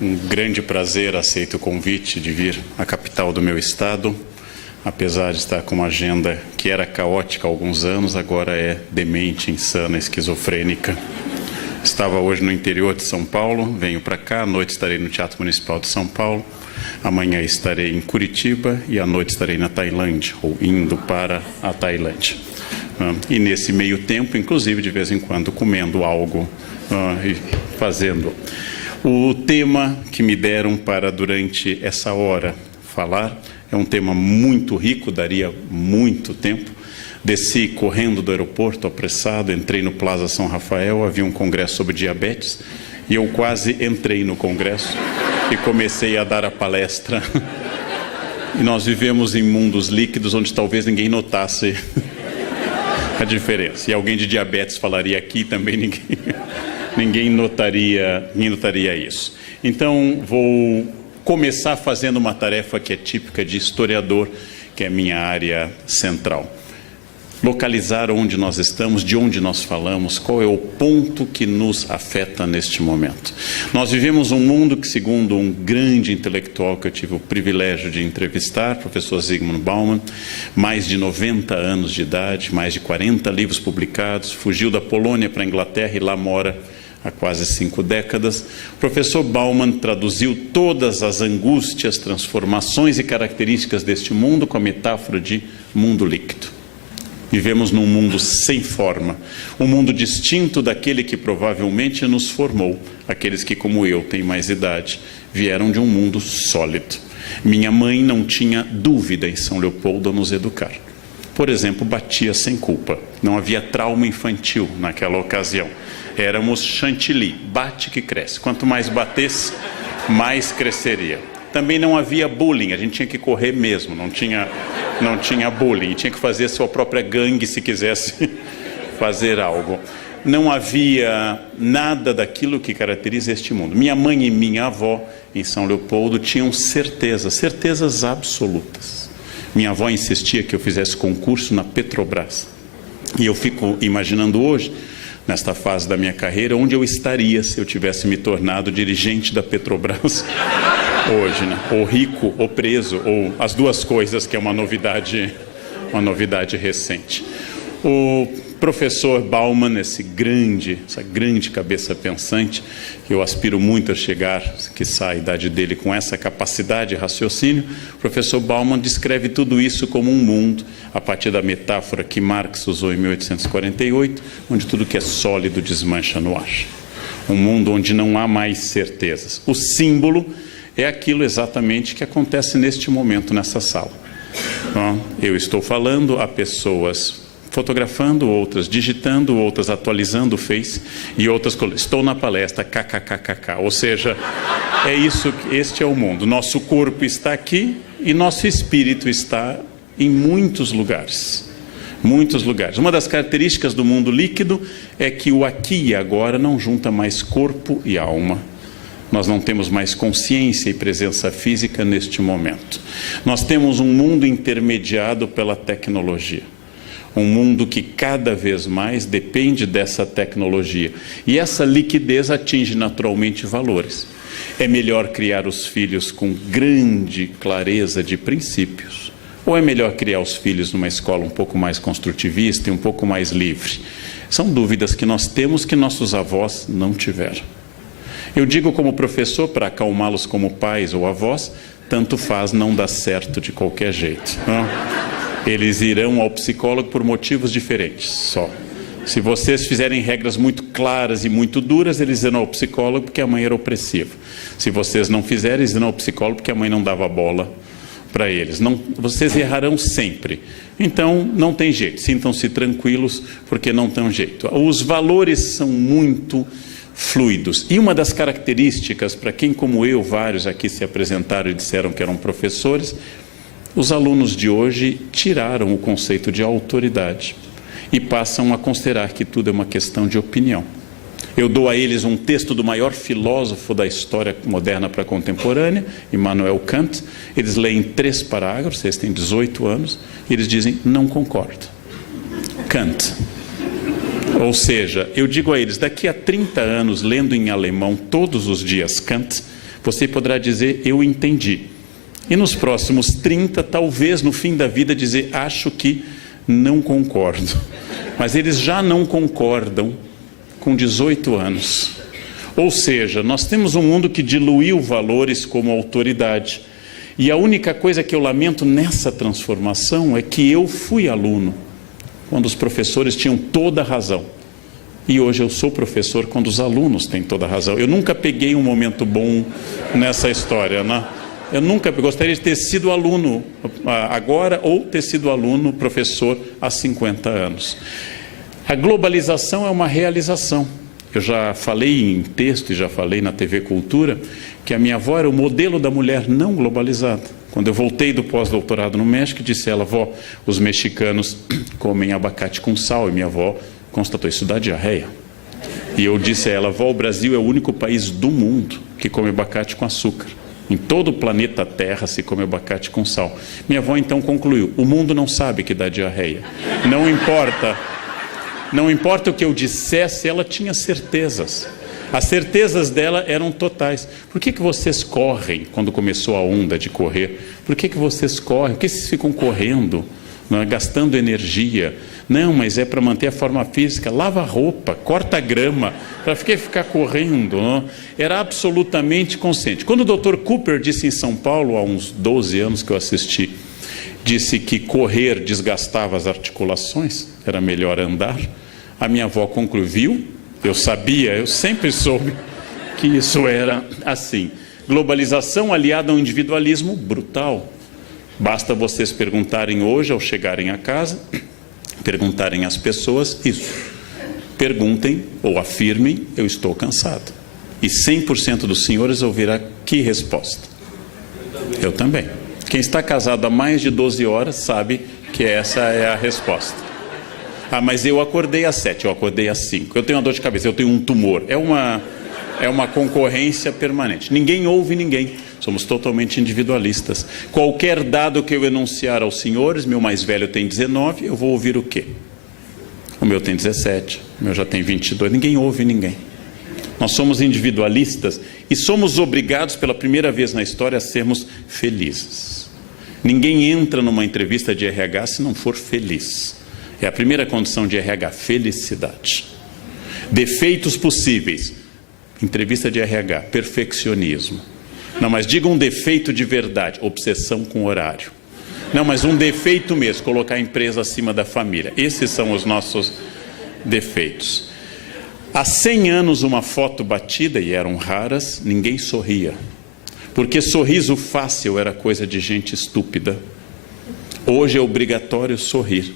Um grande prazer, aceito o convite de vir à capital do meu estado, apesar de estar com uma agenda que era caótica há alguns anos, agora é demente, insana, esquizofrênica. Estava hoje no interior de São Paulo, venho para cá, à noite estarei no Teatro Municipal de São Paulo, amanhã estarei em Curitiba e à noite estarei na Tailândia, ou indo para a Tailândia. E nesse meio tempo, inclusive, de vez em quando, comendo algo e fazendo. O tema que me deram para, durante essa hora, falar é um tema muito rico, daria muito tempo. Desci correndo do aeroporto, apressado, entrei no Plaza São Rafael, havia um congresso sobre diabetes, e eu quase entrei no congresso e comecei a dar a palestra. E nós vivemos em mundos líquidos onde talvez ninguém notasse a diferença. E alguém de diabetes falaria aqui, também ninguém notaria isso. Então, vou começar fazendo uma tarefa que é típica de historiador, que é a minha área central. Localizar onde nós estamos, de onde nós falamos, qual é o ponto que nos afeta neste momento. Nós vivemos um mundo que, segundo um grande intelectual que eu tive o privilégio de entrevistar, professor Zygmunt Bauman, mais de 90 anos de idade, mais de 40 livros publicados, fugiu da Polônia para a Inglaterra e lá mora há quase 5 décadas. O professor Bauman traduziu todas as angústias, transformações e características deste mundo com a metáfora de mundo líquido. Vivemos num mundo sem forma, um mundo distinto daquele que provavelmente nos formou. Aqueles que, como eu, têm mais idade, vieram de um mundo sólido. Minha mãe não tinha dúvida em São Leopoldo a nos educar. Por exemplo, batia sem culpa. Não havia trauma infantil naquela ocasião. Éramos chantilly, bate que cresce. Quanto mais batesse, mais cresceria. Também não havia bullying, a gente tinha que correr mesmo, não tinha bullying, tinha que fazer a sua própria gangue se quisesse fazer algo. Não havia nada daquilo que caracteriza este mundo. Minha mãe e minha avó, em São Leopoldo, tinham certezas absolutas. Minha avó insistia que eu fizesse concurso na Petrobras. E eu fico imaginando hoje, nesta fase da minha carreira, onde eu estaria se eu tivesse me tornado dirigente da Petrobras hoje, né? Ou rico, ou preso, ou as duas coisas, que é uma novidade recente. O professor Bauman, essa grande cabeça pensante, que eu aspiro muito a chegar, que sai a idade dele com essa capacidade de raciocínio, o professor Bauman descreve tudo isso como um mundo, a partir da metáfora que Marx usou em 1848, onde tudo que é sólido desmancha no ar. Um mundo onde não há mais certezas. O símbolo é aquilo exatamente que acontece neste momento nessa sala. Eu estou falando, há pessoas fotografando, outras digitando, outras atualizando o Face e outras... Estou na palestra, kkkk. Ou seja, é isso, este é o mundo. Nosso corpo está aqui e nosso espírito está em muitos lugares. Muitos lugares. Uma das características do mundo líquido é que o aqui e agora não junta mais corpo e alma. Nós não temos mais consciência e presença física neste momento. Nós temos um mundo intermediado pela tecnologia. Um mundo que cada vez mais depende dessa tecnologia. E essa liquidez atinge naturalmente valores. É melhor criar os filhos com grande clareza de princípios? Ou é melhor criar os filhos numa escola um pouco mais construtivista e um pouco mais livre? São dúvidas que nós temos que nossos avós não tiveram. Eu digo como professor, para acalmá-los como pais ou avós, tanto faz, não dá certo de qualquer jeito. Eles irão ao psicólogo por motivos diferentes, só. Se vocês fizerem regras muito claras e muito duras, eles irão ao psicólogo porque a mãe era opressiva. Se vocês não fizerem, eles irão ao psicólogo porque a mãe não dava bola para eles. Não, vocês errarão sempre. Então, não tem jeito. Sintam-se tranquilos porque não tem jeito. Os valores são muito fluidos. E uma das características, para quem como eu, vários aqui se apresentaram e disseram que eram professores, os alunos de hoje tiraram o conceito de autoridade e passam a considerar que tudo é uma questão de opinião. Eu dou a eles um texto do maior filósofo da história moderna para a contemporânea, Immanuel Kant. Eles leem 3 parágrafos, eles têm 18 anos, e eles dizem, não concordo. Kant. Ou seja, eu digo a eles, daqui a 30 anos, lendo em alemão todos os dias Kant, você poderá dizer, eu entendi. E nos próximos 30, talvez no fim da vida dizer, acho que não concordo. Mas eles já não concordam com 18 anos. Ou seja, nós temos um mundo que diluiu valores como autoridade. E a única coisa que eu lamento nessa transformação é que eu fui aluno quando os professores tinham toda a razão. E hoje eu sou professor quando os alunos têm toda a razão. Eu nunca peguei um momento bom nessa história, né? Eu nunca gostaria de ter sido aluno agora ou ter sido aluno, professor, há 50 anos. A globalização é uma realização. Eu já falei em texto e já falei na TV Cultura que a minha avó era o modelo da mulher não globalizada. Quando eu voltei do pós-doutorado no México, disse ela, vó, os mexicanos comem abacate com sal. E minha avó constatou, isso dá diarreia. E eu disse a ela, vó, o Brasil é o único país do mundo que come abacate com açúcar. Em todo o planeta Terra se come abacate com sal. Minha avó então concluiu, o mundo não sabe que dá diarreia. Não importa o que eu dissesse, ela tinha certezas. As certezas dela eram totais. Por que vocês correm quando começou a onda de correr? Por que vocês correm? Por que vocês ficam correndo, não é? Gastando energia? Não, mas é para manter a forma física. Lava a roupa, corta a grama, para ficar correndo. Não? Era absolutamente consciente. Quando o Dr. Cooper disse em São Paulo, há uns 12 anos que eu assisti, disse que correr desgastava as articulações, era melhor andar, a minha avó concluiu, eu sabia, eu sempre soube que isso era assim. Globalização aliada a um individualismo brutal. Basta vocês perguntarem hoje, ao chegarem a casa, perguntarem às pessoas isso. Perguntem ou afirmem, eu estou cansado. E 100% dos senhores ouvirá que resposta? Eu também. Quem está casado há mais de 12 horas sabe que essa é a resposta. Ah, mas eu acordei às 7, eu acordei às 5. Eu tenho uma dor de cabeça, eu tenho um tumor. É uma concorrência permanente. Ninguém ouve ninguém. Somos totalmente individualistas. Qualquer dado que eu enunciar aos senhores, meu mais velho tem 19, eu vou ouvir o quê? O meu tem 17, o meu já tem 22. Ninguém ouve ninguém. Nós somos individualistas e somos obrigados pela primeira vez na história a sermos felizes. Ninguém entra numa entrevista de RH se não for feliz. É a primeira condição de RH, felicidade. Defeitos possíveis. Entrevista de RH, perfeccionismo. Não, mas diga um defeito de verdade, obsessão com horário. Não, mas um defeito mesmo, colocar a empresa acima da família. Esses são os nossos defeitos. Há 100 anos, uma foto batida, e eram raras, ninguém sorria. Porque sorriso fácil era coisa de gente estúpida. Hoje é obrigatório sorrir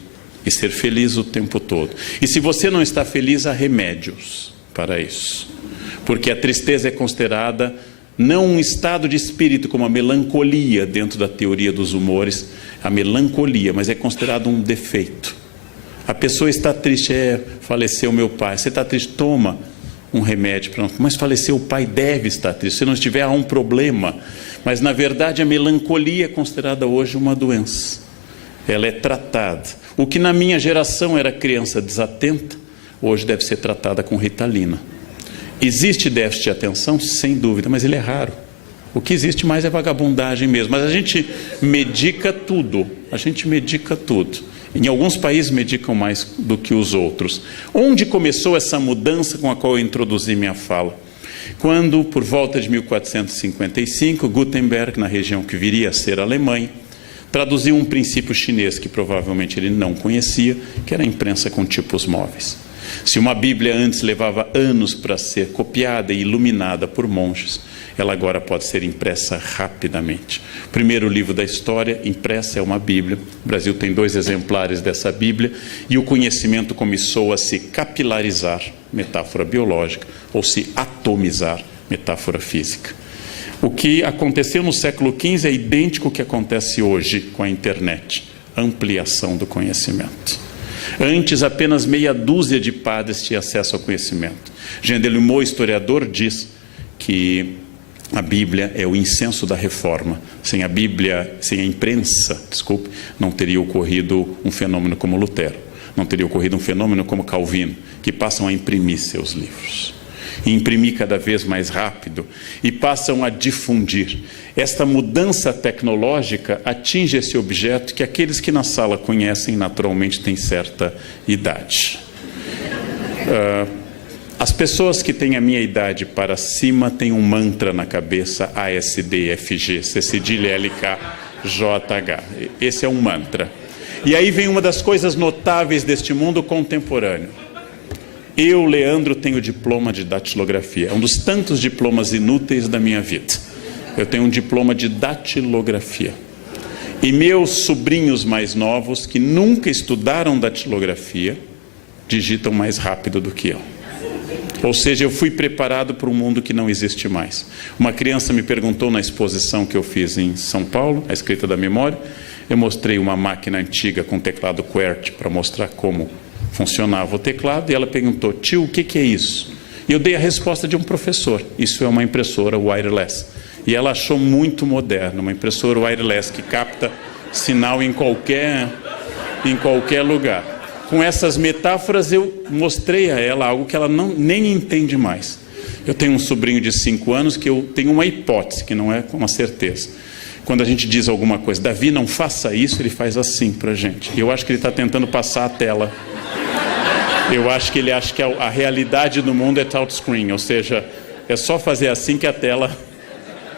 e ser feliz o tempo todo. E se você não está feliz, há remédios para isso. Porque a tristeza é considerada não um estado de espírito como a melancolia dentro da teoria dos humores, a melancolia, mas é considerado um defeito. A pessoa está triste, faleceu meu pai, você está triste, toma um remédio, mas faleceu o pai, deve estar triste, se não estiver há um problema. Mas na verdade a melancolia é considerada hoje uma doença, ela é tratada. O que na minha geração era criança desatenta, hoje deve ser tratada com Ritalina. Existe déficit de atenção? Sem dúvida, mas ele é raro. O que existe mais é vagabundagem mesmo. Mas a gente medica tudo. Em alguns países medicam mais do que os outros. Onde começou essa mudança com a qual eu introduzi minha fala? Quando, por volta de 1455, Gutenberg, na região que viria a ser a Alemanha, traduziu um princípio chinês que provavelmente ele não conhecia, que era a imprensa com tipos móveis. Se uma Bíblia antes levava anos para ser copiada e iluminada por monges, ela agora pode ser impressa rapidamente. O primeiro livro da história impressa é uma Bíblia. O Brasil tem 2 exemplares dessa Bíblia e o conhecimento começou a se capilarizar, metáfora biológica, ou se atomizar, metáfora física. O que aconteceu no século XV é idêntico ao que acontece hoje com a internet. Ampliação do conhecimento. Antes, apenas meia dúzia de padres tinha acesso ao conhecimento. Jean Delumeau, historiador, diz que a Bíblia é o incenso da reforma. Sem a Bíblia, sem a imprensa, não teria ocorrido um fenômeno como Lutero. Não teria ocorrido um fenômeno como Calvino, que passam a imprimir seus livros. e imprimir cada vez mais rápido, e passam a difundir. Esta mudança tecnológica atinge esse objeto que aqueles que na sala conhecem naturalmente têm certa idade. As pessoas que têm a minha idade para cima têm um mantra na cabeça: ASDFG, C cedilha LKJH. Esse é um mantra. E aí vem uma das coisas notáveis deste mundo contemporâneo. Eu, Leandro, tenho diploma de datilografia. É um dos tantos diplomas inúteis da minha vida. Eu tenho um diploma de datilografia. E meus sobrinhos mais novos, que nunca estudaram datilografia, digitam mais rápido do que eu. Ou seja, eu fui preparado para um mundo que não existe mais. Uma criança me perguntou na exposição que eu fiz em São Paulo, a escrita da memória. Eu mostrei uma máquina antiga com teclado QWERTY para mostrar como funcionava o teclado, e ela perguntou: tio, o que é isso? E eu dei a resposta de um professor: isso é uma impressora wireless. E ela achou muito moderno, uma impressora wireless que capta sinal em qualquer lugar. Com essas metáforas eu mostrei a ela algo que ela nem entende mais. Eu tenho um sobrinho de 5 anos que eu tenho uma hipótese, que não é uma certeza. Quando a gente diz alguma coisa: Davi, não faça isso, ele faz assim para a gente. E eu acho que ele está tentando passar a tela. Eu acho que ele acha que a realidade do mundo é touchscreen, ou seja, é só fazer assim que a tela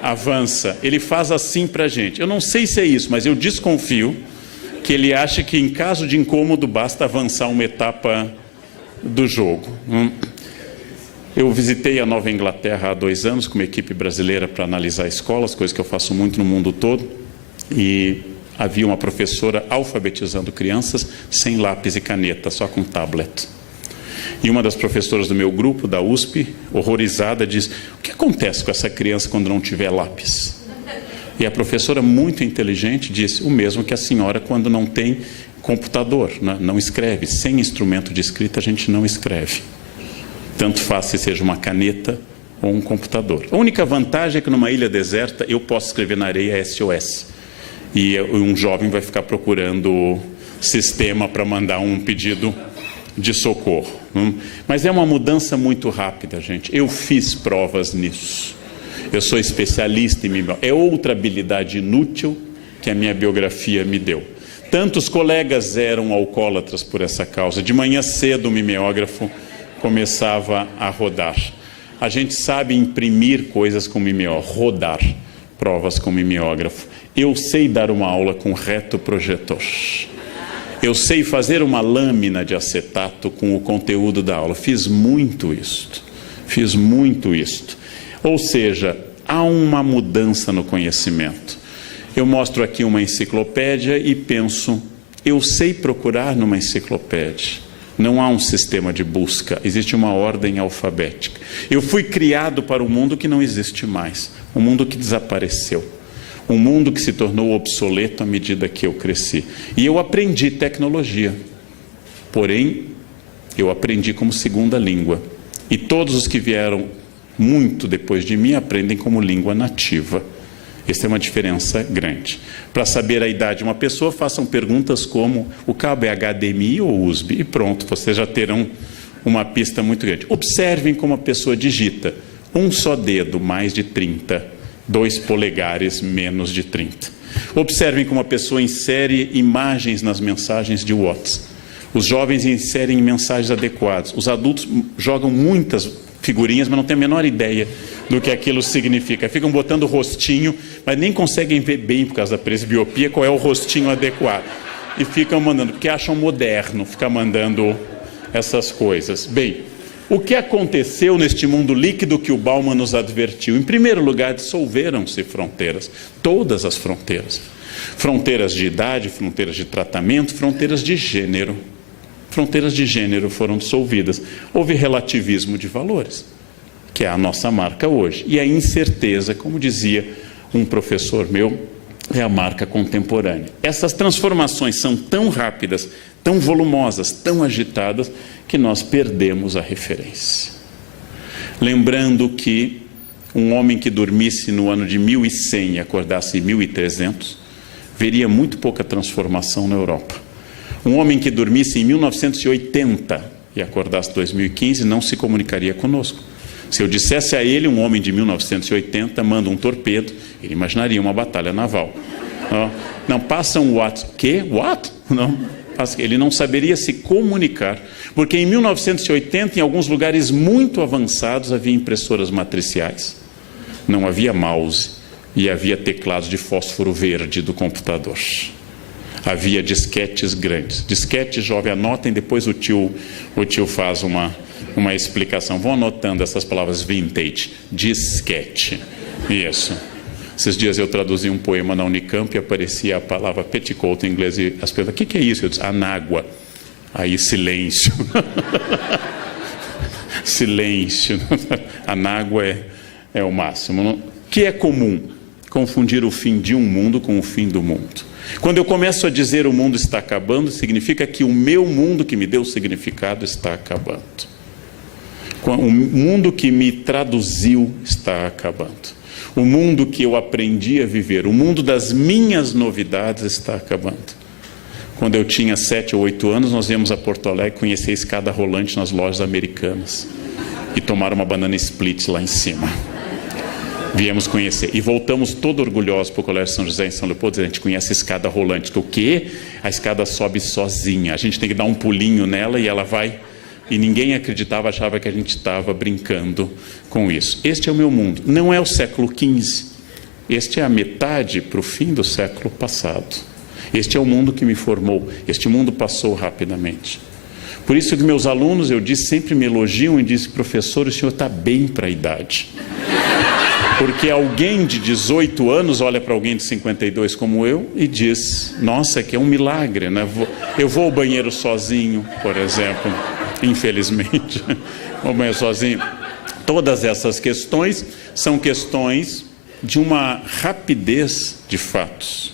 avança. Ele faz assim para a gente. Eu não sei se é isso, mas eu desconfio que ele acha que em caso de incômodo basta avançar uma etapa do jogo. Eu visitei a Nova Inglaterra há 2 anos com uma equipe brasileira para analisar escolas, coisa que eu faço muito no mundo todo, e havia uma professora alfabetizando crianças sem lápis e caneta, só com tablet. E uma das professoras do meu grupo, da USP, horrorizada, diz: o que acontece com essa criança quando não tiver lápis? E a professora, muito inteligente, disse: o mesmo que a senhora quando não tem computador, né? Não escreve. Sem instrumento de escrita a gente não escreve. Tanto faz se seja uma caneta ou um computador. A única vantagem é que numa ilha deserta eu posso escrever na areia SOS. E um jovem vai ficar procurando sistema para mandar um pedido de socorro. Mas é uma mudança muito rápida, gente. Eu fiz provas nisso. Eu sou especialista em mimeógrafo. É outra habilidade inútil que a minha biografia me deu. Tantos colegas eram alcoólatras por essa causa. De manhã cedo o mimeógrafo começava a rodar. A gente sabe imprimir coisas com mimeógrafo, rodar provas com mimeógrafo. Eu sei dar uma aula com retroprojetor. Eu sei fazer uma lâmina de acetato com o conteúdo da aula. Fiz muito isto. Ou seja, há uma mudança no conhecimento. Eu mostro aqui uma enciclopédia e penso: eu sei procurar numa enciclopédia. Não há um sistema de busca, existe uma ordem alfabética. Eu fui criado para um mundo que não existe mais, um mundo que desapareceu, um mundo que se tornou obsoleto à medida que eu cresci. E eu aprendi tecnologia, porém, eu aprendi como segunda língua. E todos os que vieram muito depois de mim aprendem como língua nativa. Essa é uma diferença grande. Para saber a idade de uma pessoa, façam perguntas como: o cabo é HDMI ou USB? E pronto, vocês já terão uma pista muito grande. Observem como a pessoa digita: um só dedo, mais de 30, 2 polegares, menos de 30. Observem como a pessoa insere imagens nas mensagens de WhatsApp. Os jovens inserem mensagens adequadas. Os adultos jogam muitas figurinhas, mas não têm a menor ideia do que aquilo significa. Ficam botando o rostinho, mas nem conseguem ver bem, por causa da presbiopia, qual é o rostinho adequado. E ficam mandando, porque acham moderno ficar mandando essas coisas. Bem, o que aconteceu neste mundo líquido que o Bauman nos advertiu? Em primeiro lugar, dissolveram-se fronteiras, todas as fronteiras. Fronteiras de idade, fronteiras de tratamento, fronteiras de gênero. Fronteiras de gênero foram dissolvidas. Houve relativismo de valores, que é a nossa marca hoje. E a incerteza, como dizia um professor meu, é a marca contemporânea. Essas transformações são tão rápidas, tão volumosas, tão agitadas, que nós perdemos a referência. Lembrando que um homem que dormisse no ano de 1100 e acordasse em 1300, veria muito pouca transformação na Europa. Um homem que dormisse em 1980 e acordasse em 2015 não se comunicaria conosco. Se eu dissesse a ele, um homem de 1980 manda um torpedo, ele imaginaria uma batalha naval. Não, passa um what? Que? What? Não, ele não saberia se comunicar, porque em 1980, em alguns lugares muito avançados, havia impressoras matriciais. Não havia mouse e havia teclados de fósforo verde do computador. Havia disquetes grandes. Disquete, jovem, anotem, depois o tio faz uma explicação. Vão anotando essas palavras vintage. Disquete. Isso. Esses dias eu traduzi um poema na Unicamp e aparecia a palavra petticoat em inglês e as pessoas, o que é isso? Eu disse, anágua. Aí silêncio. Silêncio. Anágua é o máximo. O que é comum? Confundir o fim de um mundo com o fim do mundo. Quando eu começo a dizer o mundo está acabando, significa que o meu mundo que me deu significado está acabando. O mundo que me traduziu está acabando. O mundo que eu aprendi a viver, o mundo das minhas novidades está acabando. Quando eu tinha 7 ou 8 anos, nós viemos a Porto Alegre conhecer a escada rolante nas lojas americanas e tomar uma banana split lá em cima. Viemos conhecer e voltamos todo orgulhosos para o Colégio São José em São Leopoldo, dizendo, a gente conhece a escada rolante, que o quê? A escada sobe sozinha, a gente tem que dar um pulinho nela e ela vai... E ninguém acreditava, achava que a gente estava brincando com isso. Este é o meu mundo. Não é o século XV. Este é a metade para o fim do século passado. Este é o mundo que me formou. Este mundo passou rapidamente. Por isso que meus alunos, eu disse, sempre me elogiam e dizem, professor, o senhor está bem para a idade. Porque alguém de 18 anos olha para alguém de 52 como eu e diz, nossa, que é um milagre, né? Eu vou ao banheiro sozinho, por exemplo. Infelizmente, vou ao banheiro sozinho. Todas essas questões são questões de uma rapidez de fatos.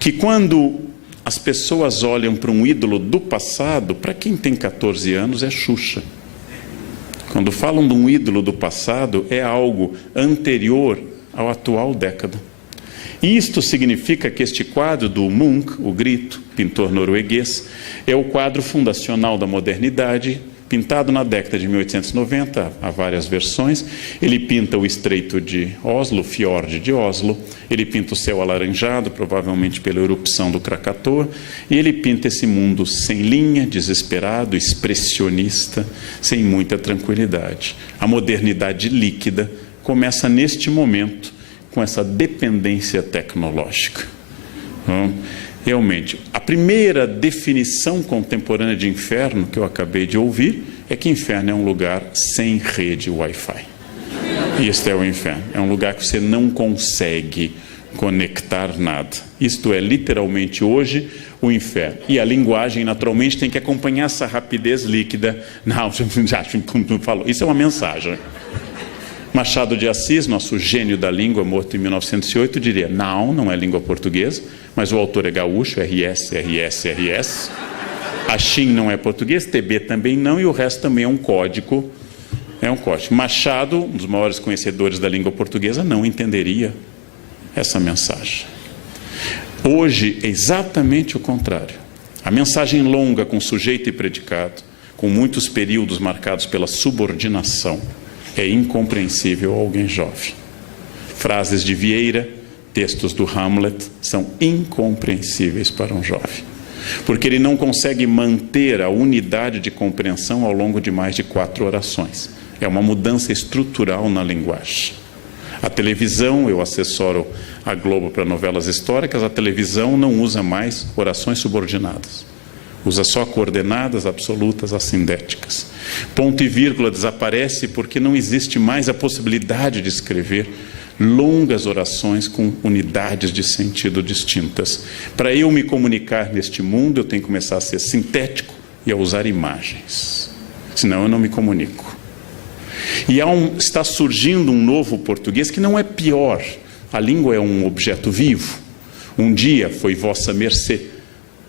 Que quando as pessoas olham para um ídolo do passado, para quem tem 14 anos é Xuxa. Quando falam de um ídolo do passado, é algo anterior à atual década. Isto significa que este quadro do Munch, o Grito, pintor norueguês, é o quadro fundacional da modernidade, pintado na década de 1890, há várias versões. Ele pinta o Estreito de Oslo, o Fiord de Oslo, ele pinta o céu alaranjado, provavelmente pela erupção do Krakatoa, e ele pinta esse mundo sem linha, desesperado, expressionista, sem muita tranquilidade. A modernidade líquida começa neste momento, com essa dependência tecnológica. Realmente, a primeira definição contemporânea de inferno que eu acabei de ouvir é que inferno é um lugar sem rede Wi-Fi. E este é o inferno. É um lugar que você não consegue conectar nada. Isto é literalmente hoje o inferno. E a linguagem, naturalmente, tem que acompanhar essa rapidez líquida. Não, já falou. Isso é uma mensagem. Machado de Assis, nosso gênio da língua, morto em 1908, diria, não é língua portuguesa, mas o autor é gaúcho, RS. A Xin não é português, TB também não, e o resto também é um código. Machado, um dos maiores conhecedores da língua portuguesa, não entenderia essa mensagem. Hoje é exatamente o contrário. A mensagem longa com sujeito e predicado, com muitos períodos marcados pela subordinação, é incompreensível a alguém jovem. Frases de Vieira, textos do Hamlet, são incompreensíveis para um jovem. Porque ele não consegue manter a unidade de compreensão ao longo de mais de 4 orações. É uma mudança estrutural na linguagem. A televisão, eu assessoro a Globo para novelas históricas, a televisão não usa mais orações subordinadas. Usa só coordenadas absolutas assindéticas. Ponto e vírgula desaparece porque não existe mais a possibilidade de escrever longas orações com unidades de sentido distintas. Para eu me comunicar neste mundo, eu tenho que começar a ser sintético e a usar imagens. Senão eu não me comunico. E está surgindo um novo português que não é pior. A língua é um objeto vivo. Um dia foi vossa mercê.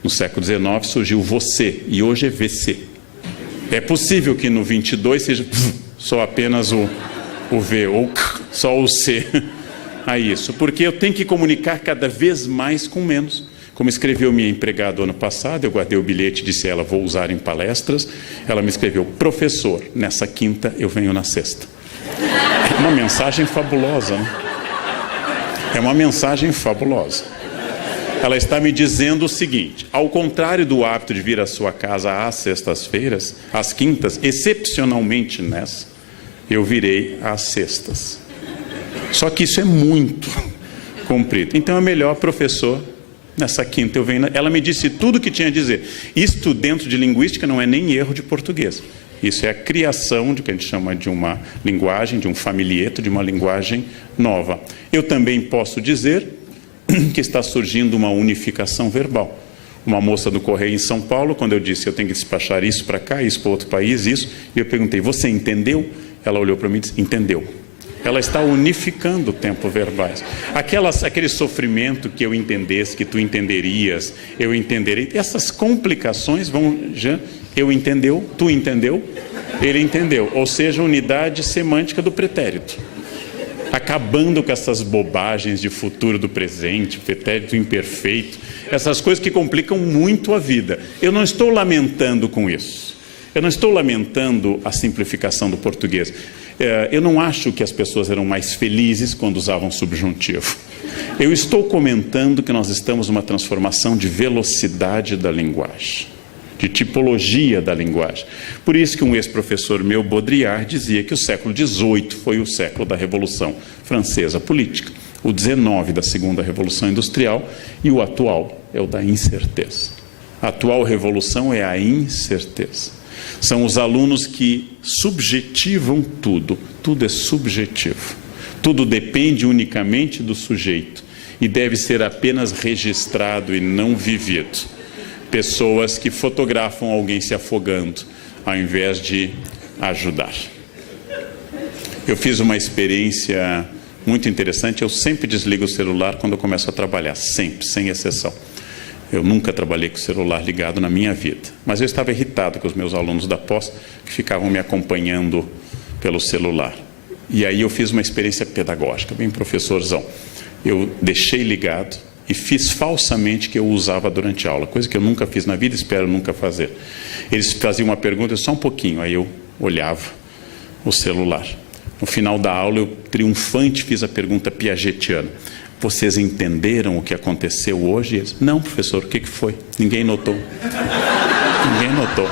No século XIX surgiu você e hoje é VC. É possível que no 22 seja só apenas o V ou só o C. A isso, porque eu tenho que comunicar cada vez mais com menos. Como escreveu minha empregada ano passado, eu guardei o bilhete e disse a ela, vou usar em palestras. Ela me escreveu, professor, nessa quinta eu venho na sexta. É uma mensagem fabulosa, né? É uma mensagem fabulosa. Ela está me dizendo o seguinte: ao contrário do hábito de vir à sua casa às sextas-feiras, às quintas, excepcionalmente nessa, eu virei às sextas. Só que isso é muito comprido. Então é melhor, professor, nessa quinta eu venho. Ela me disse tudo o que tinha a dizer. Isto dentro de linguística não é nem erro de português. Isso é a criação de o que a gente chama de uma linguagem, de um familieto, de uma linguagem nova. Eu também posso dizer que está surgindo uma unificação verbal. Uma moça do Correio em São Paulo, quando eu disse eu tenho que despachar isso para cá, isso para outro país, isso, e eu perguntei, você entendeu? Ela olhou para mim e disse, entendeu. Ela está unificando tempos verbais. Aquele sofrimento que eu entendesse, que tu entenderias, eu entenderei, essas complicações vão... Eu entendeu, tu entendeu, ele entendeu. Ou seja, unidade semântica do pretérito. Acabando com essas bobagens de futuro do presente, pretérito imperfeito, essas coisas que complicam muito a vida. Eu não estou lamentando com isso. Eu não estou lamentando a simplificação do português. Eu não acho que as pessoas eram mais felizes quando usavam subjuntivo. Eu estou comentando que nós estamos numa transformação de velocidade da linguagem, de tipologia da linguagem. Por isso que um ex-professor meu, Baudrillard, dizia que o século XVIII foi o século da Revolução Francesa política, o XIX da Segunda Revolução Industrial e o atual é o da incerteza. A atual revolução é a incerteza. São os alunos que subjetivam tudo. Tudo é subjetivo. Tudo depende unicamente do sujeito e deve ser apenas registrado e não vivido. Pessoas que fotografam alguém se afogando, ao invés de ajudar. Eu fiz uma experiência muito interessante. Eu sempre desligo o celular quando eu começo a trabalhar, sempre, sem exceção. Eu nunca trabalhei com o celular ligado na minha vida. Mas eu estava irritado com os meus alunos da pós, que ficavam me acompanhando pelo celular. E aí eu fiz uma experiência pedagógica, bem professorzão. Eu deixei ligado e fiz falsamente que eu usava durante a aula, coisa que eu nunca fiz na vida, espero nunca fazer. Eles faziam uma pergunta, só um pouquinho, aí eu olhava o celular. No final da aula, eu triunfante fiz a pergunta piagetiana. Vocês entenderam o que aconteceu hoje? Eles, não, professor, o que foi? Ninguém notou. Ninguém notou.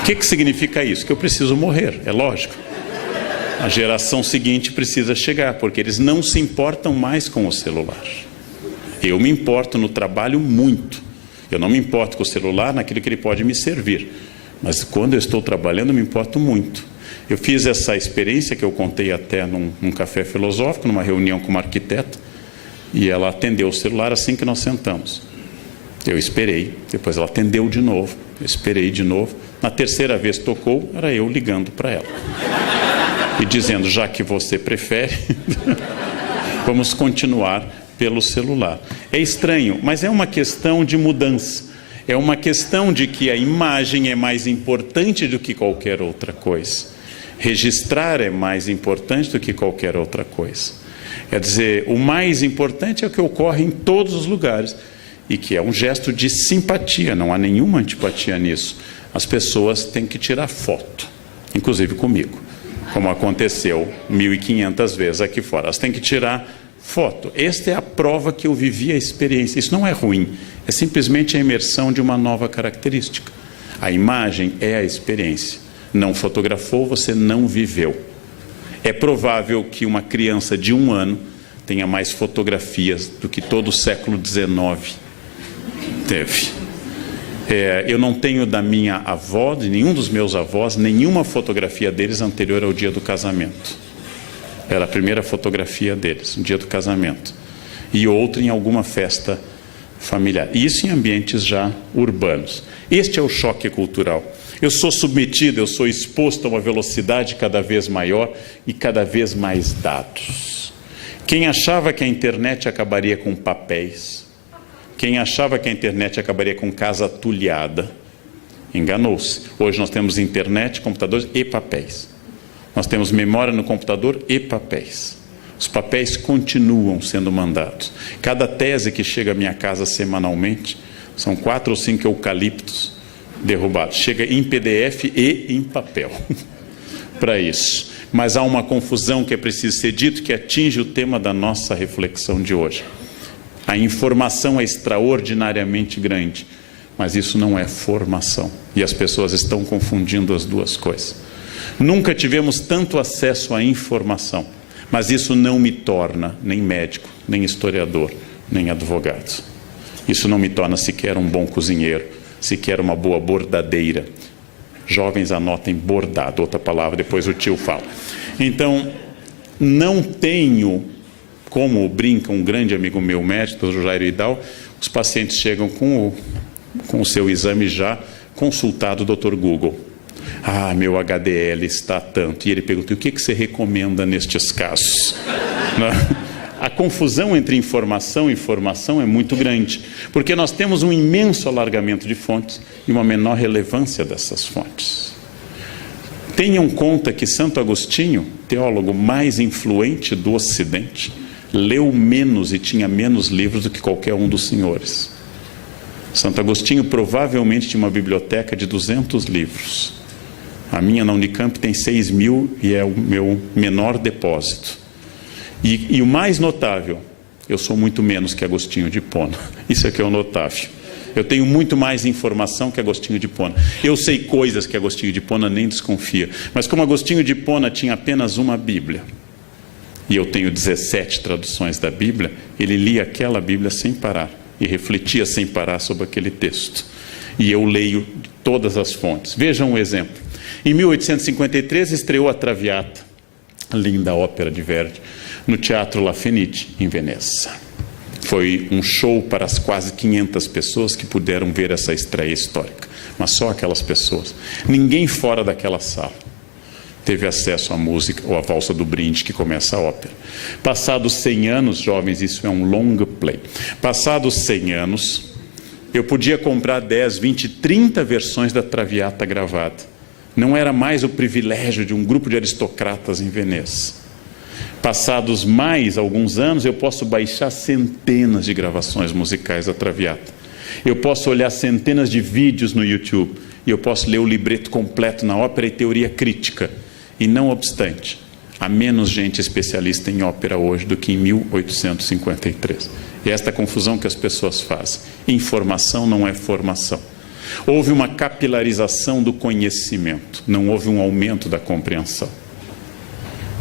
O que significa isso? Que eu preciso morrer, é lógico. A geração seguinte precisa chegar, porque eles não se importam mais com o celular. Eu me importo no trabalho muito. Eu não me importo com o celular naquilo que ele pode me servir. Mas quando eu estou trabalhando, eu me importo muito. Eu fiz essa experiência que eu contei até num café filosófico, numa reunião com uma arquiteta, e ela atendeu o celular assim que nós sentamos. Eu esperei, depois ela atendeu de novo, eu esperei de novo. Na terceira vez tocou, era eu ligando para ela. E dizendo, já que você prefere, vamos continuar pelo celular. É estranho, mas é uma questão de mudança. É uma questão de que a imagem é mais importante do que qualquer outra coisa. Registrar é mais importante do que qualquer outra coisa. Quer dizer, o mais importante é o que ocorre em todos os lugares e que é um gesto de simpatia, não há nenhuma antipatia nisso. As pessoas têm que tirar foto, inclusive comigo, como aconteceu 1.500 vezes aqui fora. Elas têm que tirar foto. Esta é a prova que eu vivi a experiência. Isso não é ruim, é simplesmente a imersão de uma nova característica. A imagem é a experiência. Não fotografou, você não viveu. É provável que uma criança de 1 ano tenha mais fotografias do que todo o século XIX teve. Eu não tenho da minha avó, de nenhum dos meus avós, nenhuma fotografia deles anterior ao dia do casamento. Era a primeira fotografia deles, no dia do casamento. E outra em alguma festa familiar. Isso em ambientes já urbanos. Este é o choque cultural. Eu sou submetido, eu sou exposto a uma velocidade cada vez maior e cada vez mais dados. Quem achava que a internet acabaria com papéis, quem achava que a internet acabaria com casa tulhada, enganou-se. Hoje nós temos internet, computadores e papéis. Nós temos memória no computador e papéis. Os papéis continuam sendo mandados. Cada tese que chega à minha casa semanalmente, são 4 ou 5 eucaliptos derrubados. Chega em PDF e em papel para isso. Mas há uma confusão que é preciso ser dito, que atinge o tema da nossa reflexão de hoje. A informação é extraordinariamente grande, mas isso não é formação. E as pessoas estão confundindo as duas coisas. Nunca tivemos tanto acesso à informação, mas isso não me torna nem médico, nem historiador, nem advogado. Isso não me torna sequer um bom cozinheiro, sequer uma boa bordadeira. Jovens, anotem bordado, outra palavra, depois o tio fala. Então, não tenho, como brinca um grande amigo meu, médico, o Jairo Idal, os pacientes chegam com o seu exame já consultado o Dr. Google. Ah, meu HDL está tanto. E ele pergunta, o que você recomenda nestes casos? A confusão entre informação e formação é muito grande, porque nós temos um imenso alargamento de fontes e uma menor relevância dessas fontes. Tenham conta que Santo Agostinho, teólogo mais influente do Ocidente, leu menos e tinha menos livros do que qualquer um dos senhores. Santo Agostinho provavelmente tinha uma biblioteca de 200 livros. A minha na Unicamp tem 6.000 e é o meu menor depósito. E o mais notável, eu sou muito menos que Agostinho de Hipona. Isso é que é o notável. Eu tenho muito mais informação que Agostinho de Hipona. Eu sei coisas que Agostinho de Hipona nem desconfia. Mas como Agostinho de Hipona tinha apenas uma Bíblia, e eu tenho 17 traduções da Bíblia, ele lia aquela Bíblia sem parar e refletia sem parar sobre aquele texto. E eu leio todas as fontes. Vejam um exemplo. Em 1853 estreou a Traviata, linda ópera de Verdi, no Teatro La Fenice, em Veneza. Foi um show para as quase 500 pessoas que puderam ver essa estreia histórica, mas só aquelas pessoas. Ninguém fora daquela sala teve acesso à música ou à valsa do brinde que começa a ópera. Passados 100 anos, jovens, isso é um long play. Passados 100 anos, eu podia comprar 10, 20, 30 versões da Traviata gravada. Não era mais o privilégio de um grupo de aristocratas em Veneza. Passados mais alguns anos, eu posso baixar centenas de gravações musicais da Traviata. Eu posso olhar centenas de vídeos no YouTube. E eu posso ler o libreto completo na ópera e teoria crítica. E não obstante, há menos gente especialista em ópera hoje do que em 1853. E é esta confusão que as pessoas fazem. Informação não é formação. Houve uma capilarização do conhecimento, não houve um aumento da compreensão.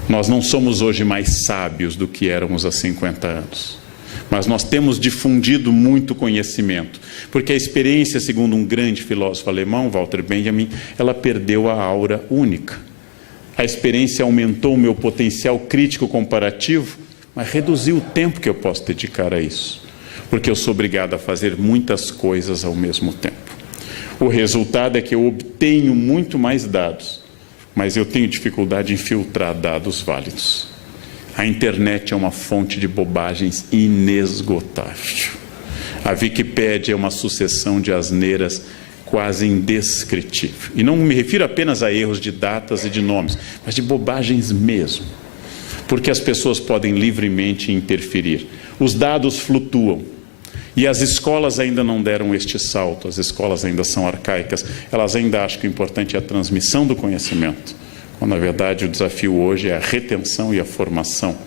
Nós não somos hoje mais sábios do que éramos há 50 anos. Mas nós temos difundido muito conhecimento, porque a experiência, segundo um grande filósofo alemão, Walter Benjamin, ela perdeu a aura única. A experiência aumentou o meu potencial crítico comparativo, mas reduziu o tempo que eu posso dedicar a isso, porque eu sou obrigado a fazer muitas coisas ao mesmo tempo. O resultado é que eu obtenho muito mais dados, mas eu tenho dificuldade em filtrar dados válidos. A internet é uma fonte de bobagens inesgotável. A Wikipédia é uma sucessão de asneiras quase indescritível. E não me refiro apenas a erros de datas e de nomes, mas de bobagens mesmo. Porque as pessoas podem livremente interferir. Os dados flutuam. E as escolas ainda não deram este salto, as escolas ainda são arcaicas, elas ainda acham que o importante é a transmissão do conhecimento, quando na verdade o desafio hoje é a retenção e a formação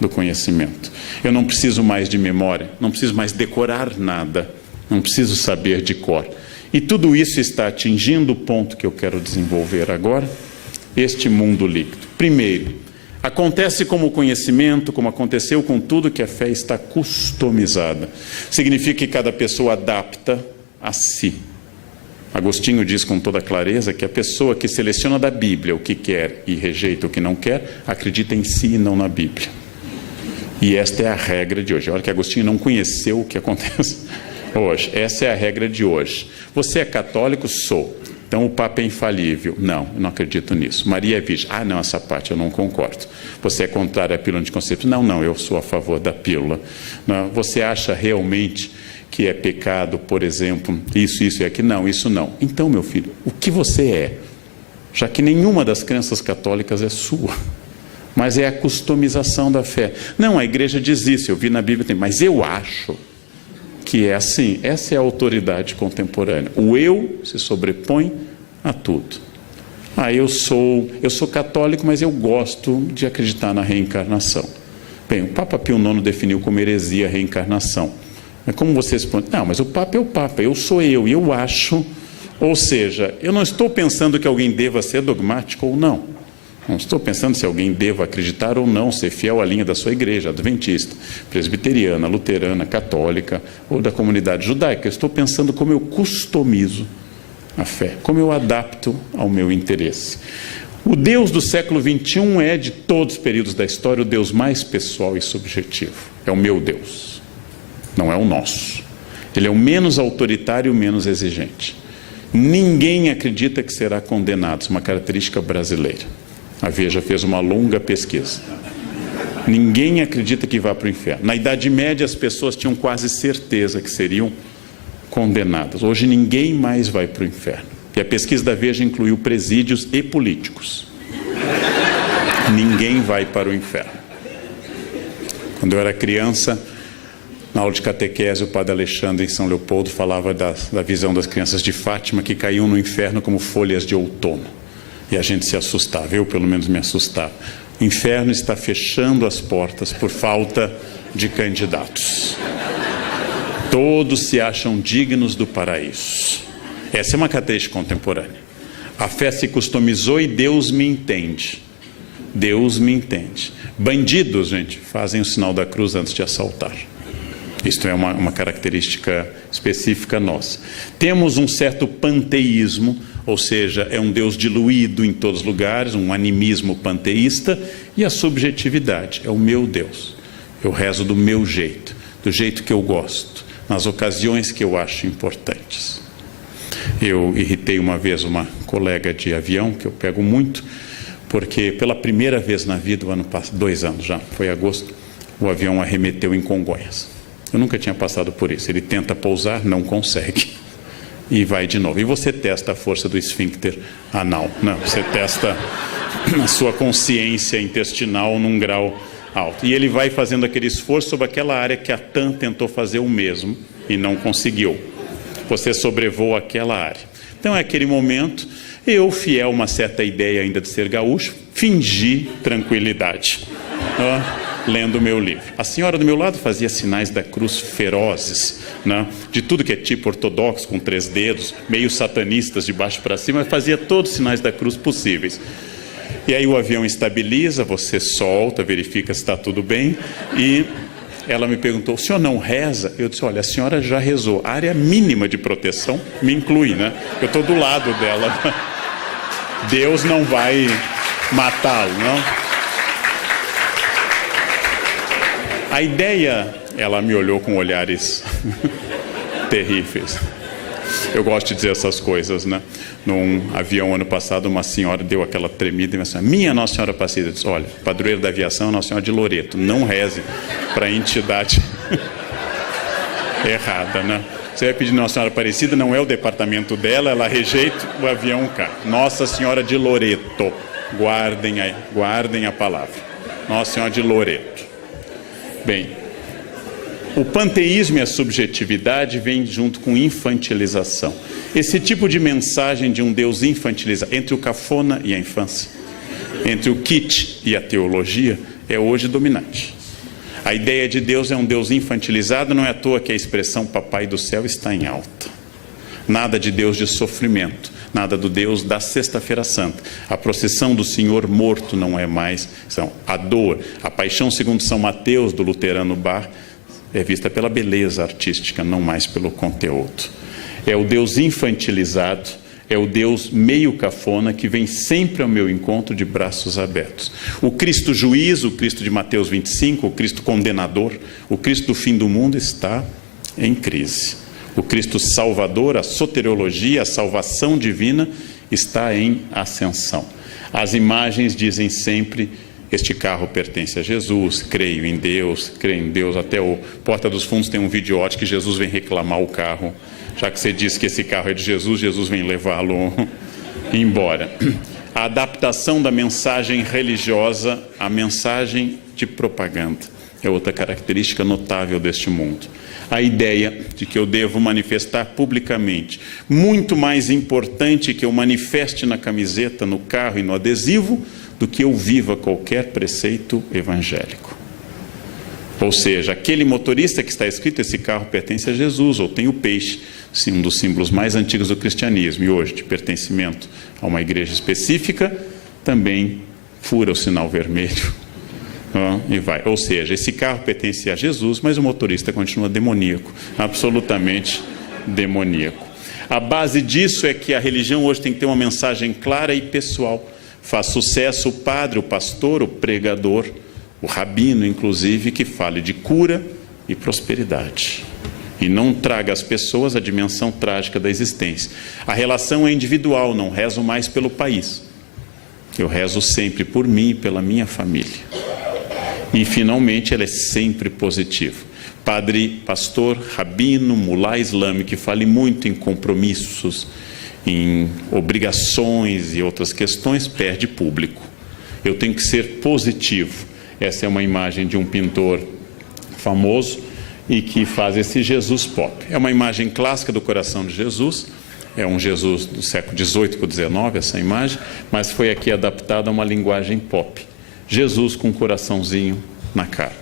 do conhecimento. Eu não preciso mais de memória, não preciso mais decorar nada, não preciso saber de cor. E tudo isso está atingindo o ponto que eu quero desenvolver agora, este mundo líquido. Primeiro, acontece como o conhecimento, como aconteceu com tudo, que a fé está customizada. Significa que cada pessoa adapta a si. Agostinho diz com toda clareza que a pessoa que seleciona da Bíblia o que quer e rejeita o que não quer, acredita em si e não na Bíblia. E esta é a regra de hoje. Olha que Agostinho não conheceu o que acontece hoje. Essa é a regra de hoje. Você é católico? Sou. Então o Papa é infalível. Não, eu não acredito nisso. Maria é virgem. Ah, não, essa parte eu não concordo. Você é contrário à pílula anticonceptiva? Não, eu sou a favor da pílula. Não, você acha realmente que é pecado, por exemplo, isso e aquilo? Não, isso não. Então, meu filho, o que você é? Já que nenhuma das crenças católicas é sua, mas é a customização da fé. Não, a igreja diz isso, eu vi na Bíblia, mas eu acho que é assim. Essa é a autoridade contemporânea. O eu se sobrepõe a tudo. eu sou católico, mas eu gosto de acreditar na reencarnação. Bem, o Papa Pio IX definiu como heresia a reencarnação. Mas como você responde? Não, mas o Papa é o Papa, eu sou eu, e eu acho. Ou seja, eu não estou pensando que alguém deva ser dogmático ou não. Não estou pensando se alguém deva acreditar ou não, ser fiel à linha da sua igreja, adventista, presbiteriana, luterana, católica ou da comunidade judaica. Eu estou pensando como eu customizo a fé, como eu adapto ao meu interesse. O Deus do século XXI é, de todos os períodos da história, o Deus mais pessoal e subjetivo. É o meu Deus, não é o nosso. Ele é o menos autoritário e o menos exigente. Ninguém acredita que será condenado, isso é uma característica brasileira. A Veja fez uma longa pesquisa. Ninguém acredita que vá para o inferno. Na Idade Média, as pessoas tinham quase certeza que seriam condenadas. Hoje, ninguém mais vai para o inferno. E a pesquisa da Veja incluiu presídios e políticos. Ninguém vai para o inferno. Quando eu era criança, na aula de catequese, o padre Alexandre, em São Leopoldo, falava da visão das crianças de Fátima que caíam no inferno como folhas de outono. E a gente se assustava, eu pelo menos me assustava. O inferno está fechando as portas por falta de candidatos. Todos se acham dignos do paraíso. Essa é uma característica contemporânea. A fé se customizou e Deus me entende. Deus me entende. Bandidos, gente, fazem o sinal da cruz antes de assaltar. Isto é uma característica específica nossa. Temos um certo panteísmo, ou seja, é um Deus diluído em todos os lugares, um animismo panteísta, e a subjetividade, é o meu Deus. Eu rezo do meu jeito, do jeito que eu gosto, nas ocasiões que eu acho importantes. Eu irritei uma vez uma colega de avião, que eu pego muito, porque pela primeira vez na vida, 2 anos já, foi agosto, o avião arremeteu em Congonhas. Eu nunca tinha passado por isso. Ele tenta pousar, não consegue. E vai de novo. E você testa a força do esfíncter anal. Não, você testa a sua consciência intestinal num grau alto. E ele vai fazendo aquele esforço sobre aquela área que a TAM tentou fazer o mesmo e não conseguiu. Você sobrevoa aquela área. Então, é aquele momento, eu, fiel a uma certa ideia ainda de ser gaúcho, fingi tranquilidade. Lendo o meu livro. A senhora do meu lado fazia sinais da cruz ferozes, né? De tudo que é tipo ortodoxo, com 3 dedos, meio satanistas de baixo para cima, mas fazia todos os sinais da cruz possíveis. E aí o avião estabiliza, você solta, verifica se está tudo bem, e ela me perguntou, o senhor não reza? Eu disse, olha, a senhora já rezou, a área mínima de proteção me inclui, né? Eu estou do lado dela. Deus não vai matá-lo, não? A ideia, ela me olhou com olhares terríveis. Eu gosto de dizer essas coisas, né? Num avião, ano passado, uma senhora deu aquela tremida e me disse, minha Nossa Senhora Aparecida. Eu disse, olha, padroeira da aviação é Nossa Senhora de Loreto. Não reze para a entidade errada, né? Você vai pedir Nossa Senhora Aparecida, não é o departamento dela, ela rejeita, o avião cai. Nossa Senhora de Loreto. Guardem a palavra. Nossa Senhora de Loreto. Bem, o panteísmo e a subjetividade vêm junto com infantilização. Esse tipo de mensagem de um Deus infantilizado, entre o cafona e a infância, entre o kitsch e a teologia, é hoje dominante. A ideia de Deus é um Deus infantilizado, não é à toa que a expressão Papai do Céu está em alta. Nada de Deus de sofrimento, nada do Deus da Sexta-feira Santa. A procissão do Senhor morto não é mais, a dor, a paixão segundo São Mateus, do luterano Bach, é vista pela beleza artística, não mais pelo conteúdo. É o Deus infantilizado, é o Deus meio cafona que vem sempre ao meu encontro de braços abertos. O Cristo juiz, o Cristo de Mateus 25, o Cristo condenador, o Cristo do fim do mundo está em crise. O Cristo Salvador, a soteriologia, a salvação divina está em ascensão. As imagens dizem sempre, este carro pertence a Jesus, creio em Deus, até o Porta dos Fundos tem um videote que Jesus vem reclamar o carro. Já que você diz que esse carro é de Jesus, Jesus vem levá-lo embora. A adaptação da mensagem religiosa à mensagem de propaganda. é outra característica notável deste mundo. A ideia de que eu devo manifestar publicamente, muito mais importante que eu manifeste na camiseta, no carro e no adesivo, do que eu viva qualquer preceito evangélico. Ou seja, aquele motorista que está escrito, esse carro pertence a Jesus, ou tem o peixe, um dos símbolos mais antigos do cristianismo, e hoje de pertencimento a uma igreja específica, também fura o sinal vermelho e vai. Ou seja, esse carro pertence a Jesus, mas o motorista continua demoníaco, absolutamente demoníaco. A base disso é que a religião hoje tem que ter uma mensagem clara e pessoal. Faz sucesso o padre, o pastor, o pregador, o rabino, inclusive, que fale de cura e prosperidade. E não traga às pessoas a dimensão trágica da existência. A relação é individual, não rezo mais pelo país. Eu rezo sempre por mim e pela minha família. E, finalmente, ela é sempre positiva. Padre, pastor, rabino, mulá islâmico, que fale muito em compromissos, em obrigações e outras questões, perde público. Eu tenho que ser positivo. Essa é uma imagem de um pintor famoso e que faz esse Jesus pop. É uma imagem clássica do coração de Jesus, é um Jesus do século XVIII para o XIX, essa imagem, mas foi aqui adaptada a uma linguagem pop. Jesus com um coraçãozinho na cara.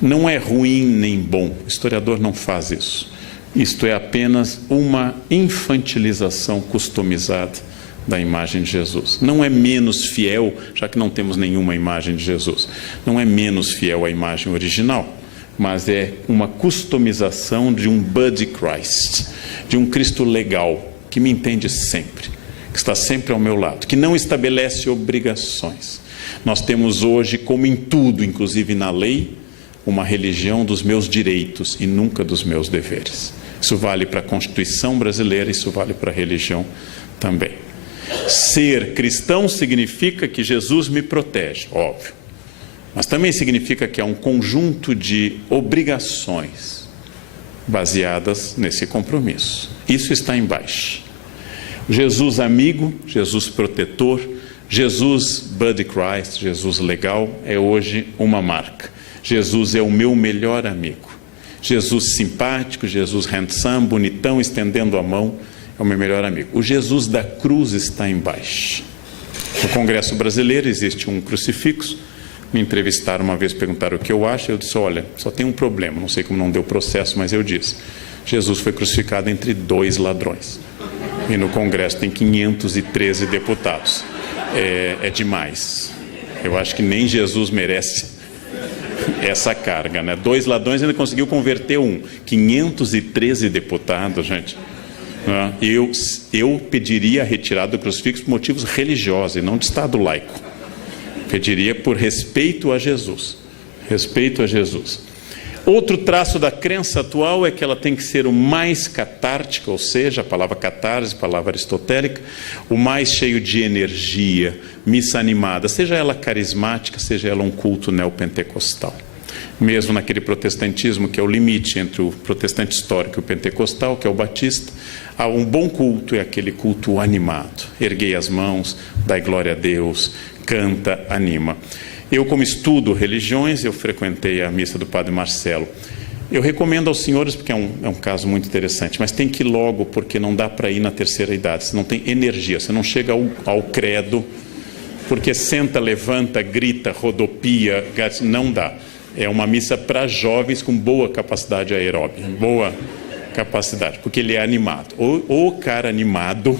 Não é ruim nem bom, o historiador não faz isso. Isto é apenas uma infantilização customizada da imagem de Jesus. Não é menos fiel, já que não temos nenhuma imagem de Jesus. Não é menos fiel à imagem original, mas é uma customização de um Buddy Christ, de um Cristo legal, que me entende sempre, que está sempre ao meu lado, que não estabelece obrigações. Nós temos hoje, como em tudo, inclusive na lei, uma religião dos meus direitos e nunca dos meus deveres. Isso vale para a Constituição brasileira, isso vale para a religião também. Ser cristão significa que Jesus me protege, óbvio. Mas também significa que há um conjunto de obrigações baseadas nesse compromisso. Isso está embaixo. Jesus amigo, Jesus protetor, Jesus Buddy Christ, Jesus legal, é hoje uma marca. Jesus é o meu melhor amigo. Jesus simpático, Jesus handsome, bonitão, estendendo a mão, é o meu melhor amigo. O Jesus da cruz está embaixo. No Congresso Brasileiro existe um crucifixo. Me entrevistaram uma vez, perguntaram o que eu acho. Eu disse, olha, só tem um problema. Não sei como não deu processo, mas eu disse. Jesus foi crucificado entre 2 ladrões. E no Congresso tem 513 deputados. É demais. Eu acho que nem Jesus merece essa carga, né? 2 ladrões ainda conseguiu converter um. 513 deputados, gente. Eu pediria a retirada do crucifixo por motivos religiosos e não de Estado laico. Pediria por respeito a Jesus. Respeito a Jesus. Outro traço da crença atual é que ela tem que ser o mais catártica, ou seja, a palavra catarse, palavra aristotélica, o mais cheio de energia, missa animada, seja ela carismática, seja ela um culto neopentecostal. Mesmo naquele protestantismo que é o limite entre o protestante histórico e o pentecostal, que é o batista, há um bom culto, é aquele culto animado. Erguei as mãos, dai glória a Deus, canta, anima. Eu, como estudo religiões, eu frequentei a missa do Padre Marcelo. Eu recomendo aos senhores, porque é um caso muito interessante, mas tem que ir logo, porque não dá para ir na terceira idade. Você não tem energia, você não chega ao credo, porque senta, levanta, grita, rodopia, não dá. É uma missa para jovens com boa capacidade aeróbica, boa capacidade, porque ele é animado. O cara animado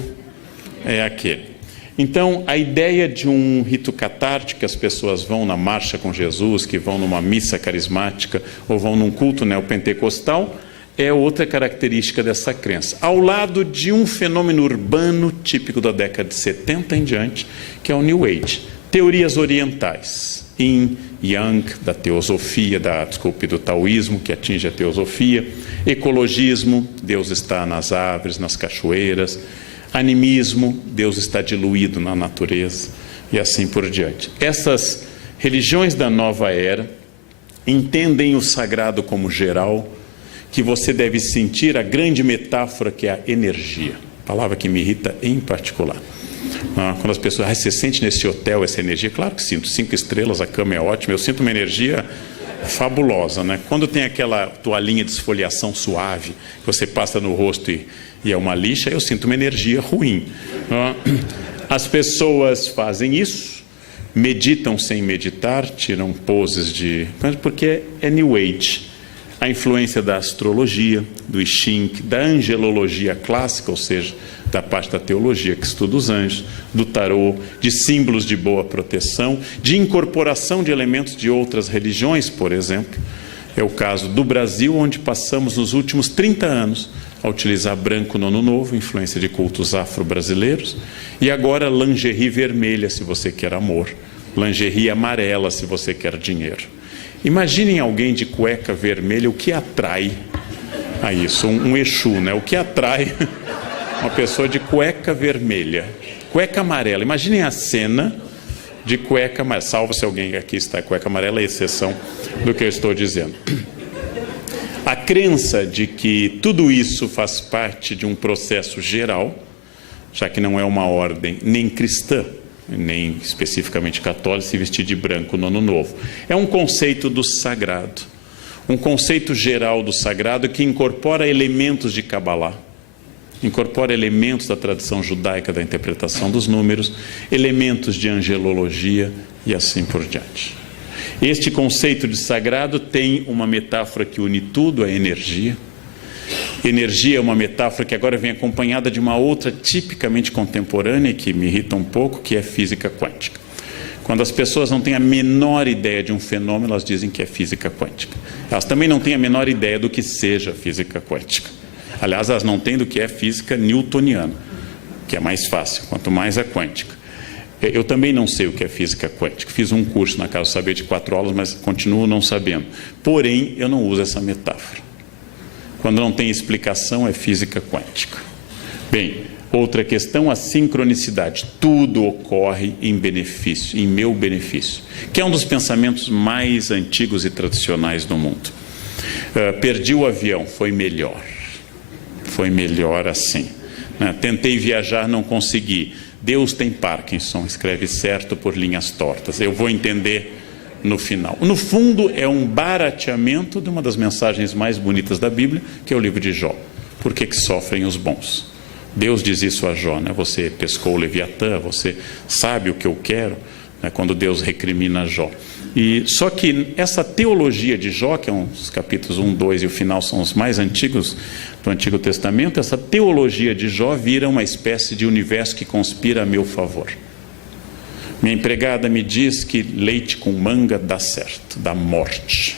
é aquele. Então, a ideia de um rito catártico, que as pessoas vão na marcha com Jesus, que vão numa missa carismática ou vão num culto neopentecostal, é outra característica dessa crença. Ao lado de um fenômeno urbano típico da década de 70 em diante, que é o New Age. Teorias orientais, Yin, Yang, da teosofia, do taoísmo, que atinge a teosofia, ecologismo, Deus está nas árvores, nas cachoeiras, animismo, Deus está diluído na natureza, e assim por diante. Essas religiões da nova era entendem o sagrado como geral, que você deve sentir a grande metáfora que é a energia, palavra que me irrita em particular. Quando as pessoas, você sente nesse hotel essa energia? Claro que sinto, 5 estrelas, a cama é ótima, eu sinto uma energia fabulosa, né? Quando tem aquela toalhinha de esfoliação suave, que você passa no rosto e é uma lixa, eu sinto uma energia ruim. As pessoas fazem isso, meditam sem meditar, tiram poses porque é New Age. A influência da astrologia, do I Ching, da angelologia clássica, ou seja, da parte da teologia que estuda os anjos, do tarô, de símbolos de boa proteção, de incorporação de elementos de outras religiões, por exemplo. É o caso do Brasil, onde passamos nos últimos 30 anos a utilizar branco no Ano Novo, influência de cultos afro-brasileiros, e agora lingerie vermelha, se você quer amor, lingerie amarela, se você quer dinheiro. Imaginem alguém de cueca vermelha, o que atrai a isso? Um Exu, né? O que atrai uma pessoa de cueca vermelha, cueca amarela? Imaginem a cena de cueca amarela, salvo se alguém aqui está cueca amarela, é exceção do que eu estou dizendo. A crença de que tudo isso faz parte de um processo geral, já que não é uma ordem nem cristã, nem especificamente católica, se vestir de branco no Ano Novo. É um conceito do sagrado, um conceito geral do sagrado que incorpora elementos de Kabbalah, incorpora elementos da tradição judaica da interpretação dos números, elementos de angelologia e assim por diante. Este conceito de sagrado tem uma metáfora que une tudo, a energia. Energia é uma metáfora que agora vem acompanhada de uma outra tipicamente contemporânea, que me irrita um pouco, que é física quântica. Quando as pessoas não têm a menor ideia de um fenômeno, elas dizem que é física quântica. Elas também não têm a menor ideia do que seja física quântica. Aliás, elas não têm do que é física newtoniana, que é mais fácil, quanto mais a quântica. Eu também não sei o que é física quântica. Fiz um curso na Casa do Saber de 4 aulas, mas continuo não sabendo. Porém, eu não uso essa metáfora. Quando não tem explicação, é física quântica. Bem, outra questão, a sincronicidade. Tudo ocorre em benefício, em meu benefício, que é um dos pensamentos mais antigos e tradicionais do mundo. Perdi o avião, foi melhor. Foi melhor assim. Tentei viajar, não consegui. Deus tem Parkinson, escreve certo por linhas tortas. Eu vou entender no final. No fundo, é um barateamento de uma das mensagens mais bonitas da Bíblia, que é o livro de Jó. Por que sofrem os bons? Deus diz isso a Jó, né? Você pescou o Leviatã, você sabe o que eu quero, né? Quando Deus recrimina Jó. Só que essa teologia de Jó, que é os capítulos 1, 2 e o final são os mais antigos do Antigo Testamento, essa teologia de Jó vira uma espécie de universo que conspira a meu favor. Minha empregada me diz que leite com manga dá certo, dá morte.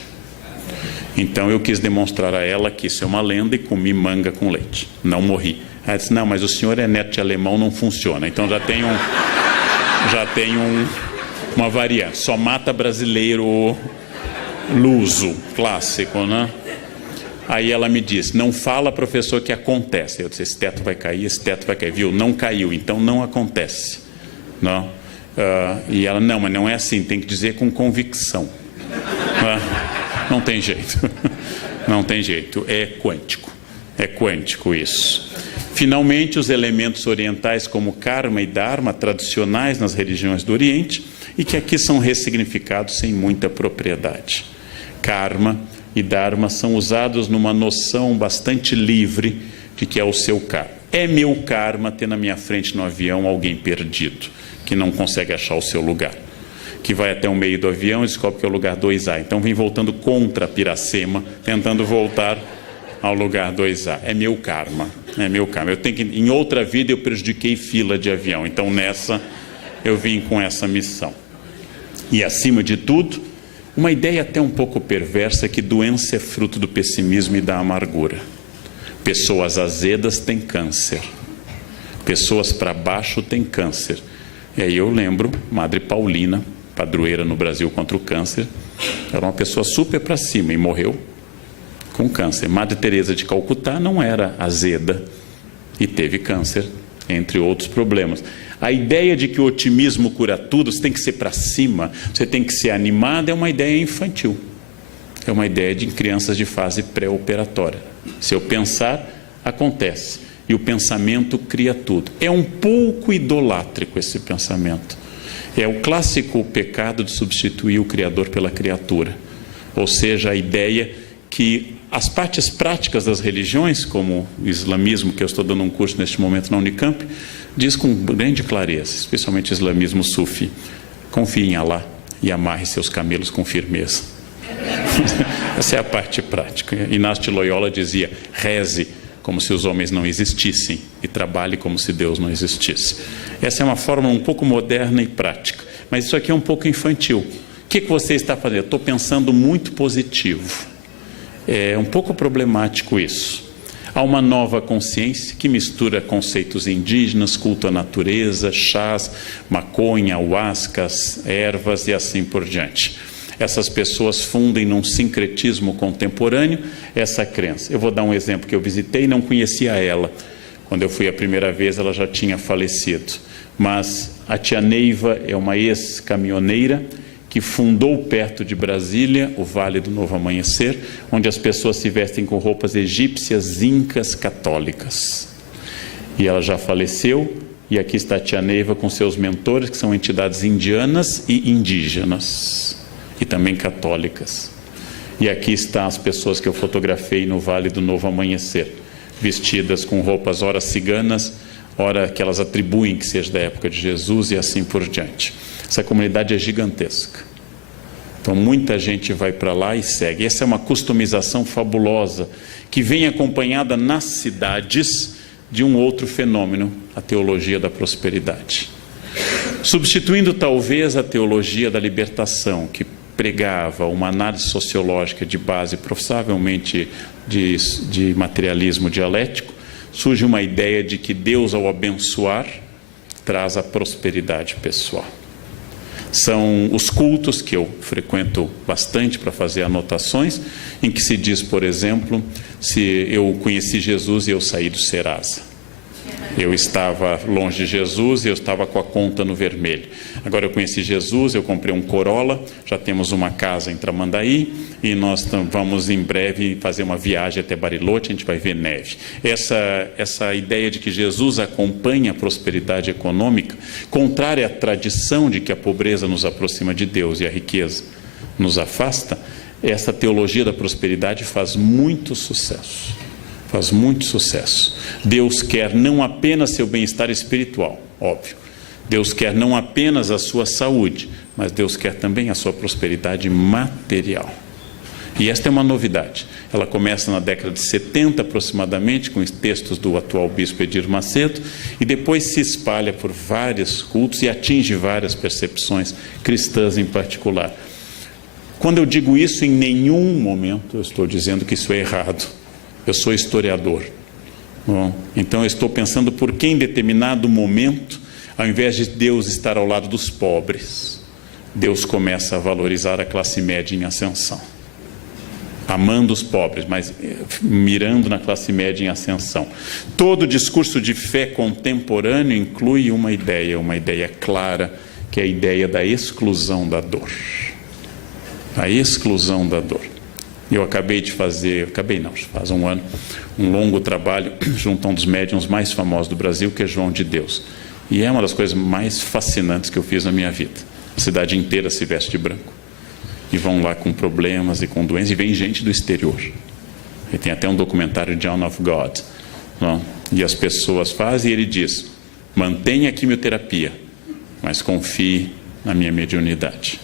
Então eu quis demonstrar a ela que isso é uma lenda e comi manga com leite. Não morri. Ela disse, não, mas o senhor é neto de alemão, não funciona. Então já tem uma variante. Só mata brasileiro luso, clássico, né? Aí ela me disse, não fala, professor, que acontece. Eu disse, esse teto vai cair, viu? Não caiu, então não acontece. Não? E ela, não, mas não é assim, tem que dizer com convicção. Não tem jeito. Não tem jeito, é quântico isso. Finalmente, os elementos orientais como karma e dharma, tradicionais nas religiões do Oriente, e que aqui são ressignificados sem muita propriedade. Karma e dharma são usados numa noção bastante livre de que é o seu karma. É meu karma ter na minha frente no avião alguém perdido, que não consegue achar o seu lugar, que vai até o meio do avião e descobre que é o lugar 2A. Então vem voltando contra Piracema, tentando voltar ao lugar 2A. É meu karma, é meu karma. Em outra vida eu prejudiquei fila de avião, então nessa eu vim com essa missão. E acima de tudo, uma ideia até um pouco perversa é que doença é fruto do pessimismo e da amargura. Pessoas azedas têm câncer, pessoas para baixo têm câncer. E aí eu lembro, Madre Paulina, padroeira no Brasil contra o câncer, era uma pessoa super para cima e morreu com câncer. Madre Teresa de Calcutá não era azeda e teve câncer, entre outros problemas. A ideia de que o otimismo cura tudo, você tem que ser para cima, você tem que ser animado, é uma ideia infantil. É uma ideia de crianças de fase pré-operatória. Se eu pensar, acontece. E o pensamento cria tudo. É um pouco idolátrico esse pensamento. É o clássico pecado de substituir o Criador pela criatura. Ou seja, a ideia que as partes práticas das religiões, como o islamismo, que eu estou dando um curso neste momento na Unicamp, diz com grande clareza, especialmente o islamismo sufi: confie em Allah e amarre seus camelos com firmeza. Essa é a parte prática. Inácio de Loyola dizia: reze como se os homens não existissem e trabalhe como se Deus não existisse. Essa é uma forma um pouco moderna e prática, mas isso aqui é um pouco infantil. O que você está fazendo? Estou pensando muito positivo. É um pouco problemático isso. Há uma nova consciência que mistura conceitos indígenas, culto à natureza, chás, maconha, ayahuascas, ervas e assim por diante. Essas pessoas fundem num sincretismo contemporâneo essa crença. Eu vou dar um exemplo que eu visitei e não conhecia ela. Quando eu fui a primeira vez, ela já tinha falecido. Mas a tia Neiva é uma ex-caminhoneira que fundou perto de Brasília o Vale do Novo Amanhecer, onde as pessoas se vestem com roupas egípcias, incas, católicas. E ela já faleceu, e aqui está a tia Neiva com seus mentores, que são entidades indianas e indígenas, e também católicas. E aqui estão as pessoas que eu fotografei no Vale do Novo Amanhecer, vestidas com roupas ora ciganas, ora que elas atribuem que seja da época de Jesus e assim por diante. Essa comunidade é gigantesca. Então muita gente vai para lá e segue. Essa é uma customização fabulosa que vem acompanhada nas cidades de um outro fenômeno, a teologia da prosperidade. Substituindo talvez a teologia da libertação, que pregava uma análise sociológica de base provavelmente de materialismo dialético, surge uma ideia de que Deus, ao abençoar, traz a prosperidade pessoal. São os cultos que eu frequento bastante para fazer anotações, em que se diz, por exemplo, se eu conheci Jesus e eu saí do Serasa. Eu estava longe de Jesus e eu estava com a conta no vermelho. Agora eu conheci Jesus, eu comprei um Corolla, já temos uma casa em Tramandaí e nós vamos em breve fazer uma viagem até Bariloche, a gente vai ver neve. Essa ideia de que Jesus acompanha a prosperidade econômica, contrária à tradição de que a pobreza nos aproxima de Deus e a riqueza nos afasta, essa teologia da prosperidade faz muito sucesso. Faz muito sucesso. Deus quer não apenas seu bem-estar espiritual, óbvio. Deus quer não apenas a sua saúde, mas Deus quer também a sua prosperidade material. E esta é uma novidade. Ela começa na década de 70 aproximadamente, com os textos do atual bispo Edir Macedo, e depois se espalha por vários cultos e atinge várias percepções cristãs em particular. Quando eu digo isso, em nenhum momento eu estou dizendo que isso é errado. Eu sou historiador. Bom, então eu estou pensando por que em determinado momento, ao invés de Deus estar ao lado dos pobres, Deus começa a valorizar a classe média em ascensão. Amando os pobres, mas mirando na classe média em ascensão. Todo discurso de fé contemporâneo inclui uma ideia clara, que é a ideia da exclusão da dor. A exclusão da dor. Eu acabei de fazer, faz um ano, um longo trabalho junto a um dos médiuns mais famosos do Brasil, que é João de Deus. E é uma das coisas mais fascinantes que eu fiz na minha vida. A cidade inteira se veste de branco. E vão lá com problemas e com doenças, e vem gente do exterior. E tem até um documentário de John of God. Não? E as pessoas fazem, e ele diz: mantenha a quimioterapia, mas confie na minha mediunidade.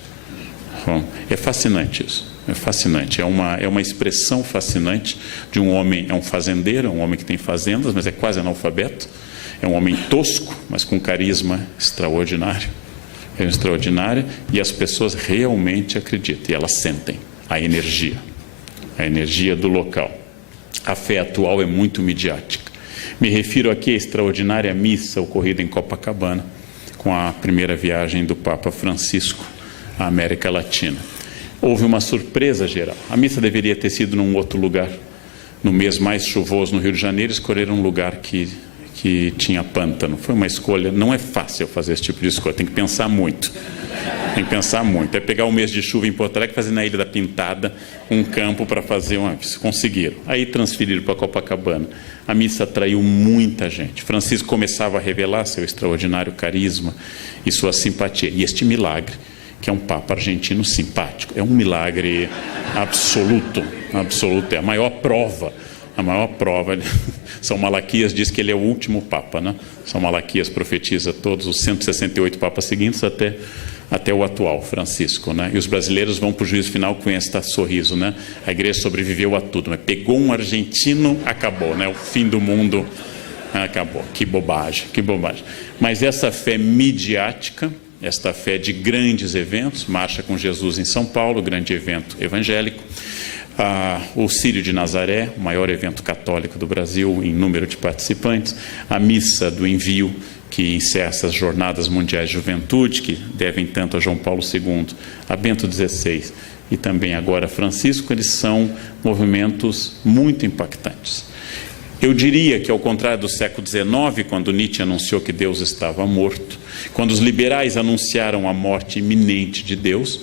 Bom, é fascinante isso. É fascinante, é uma expressão fascinante de um homem, é um fazendeiro, é um homem que tem fazendas, mas é quase analfabeto, é um homem tosco, mas com carisma extraordinário, e as pessoas realmente acreditam, e elas sentem a energia do local. A fé atual é muito midiática. Me refiro aqui à extraordinária missa ocorrida em Copacabana, com a primeira viagem do Papa Francisco à América Latina. Houve uma surpresa geral. A missa deveria ter sido num outro lugar. No mês mais chuvoso no Rio de Janeiro, escolheram um lugar que tinha pântano. Foi uma escolha, não é fácil fazer esse tipo de escolha, tem que pensar muito. É pegar o mês de chuva em Porto Alegre e fazer na Ilha da Pintada um campo para fazer uma... Conseguiram. Aí transferiram para Copacabana. A missa atraiu muita gente. Francisco começava a revelar seu extraordinário carisma e sua simpatia. E este milagre, que é um Papa argentino simpático. É um milagre absoluto, absoluto. É a maior prova. A maior prova, São Malaquias diz que ele é o último Papa, né? São Malaquias profetiza todos os 168 Papas seguintes até o atual, Francisco, né? E os brasileiros vão para o juízo final com este sorriso, né? A igreja sobreviveu a tudo, mas pegou um argentino, acabou, né? O fim do mundo acabou. Que bobagem, que bobagem. Mas essa fé midiática, esta fé de grandes eventos, Marcha com Jesus em São Paulo, grande evento evangélico, o Círio de Nazaré, o maior evento católico do Brasil em número de participantes, a Missa do Envio, que encerra essas Jornadas Mundiais de Juventude, que devem tanto a João Paulo II, a Bento XVI e também agora a Francisco, eles são movimentos muito impactantes. Eu diria que, ao contrário do século XIX, quando Nietzsche anunciou que Deus estava morto, quando os liberais anunciaram a morte iminente de Deus,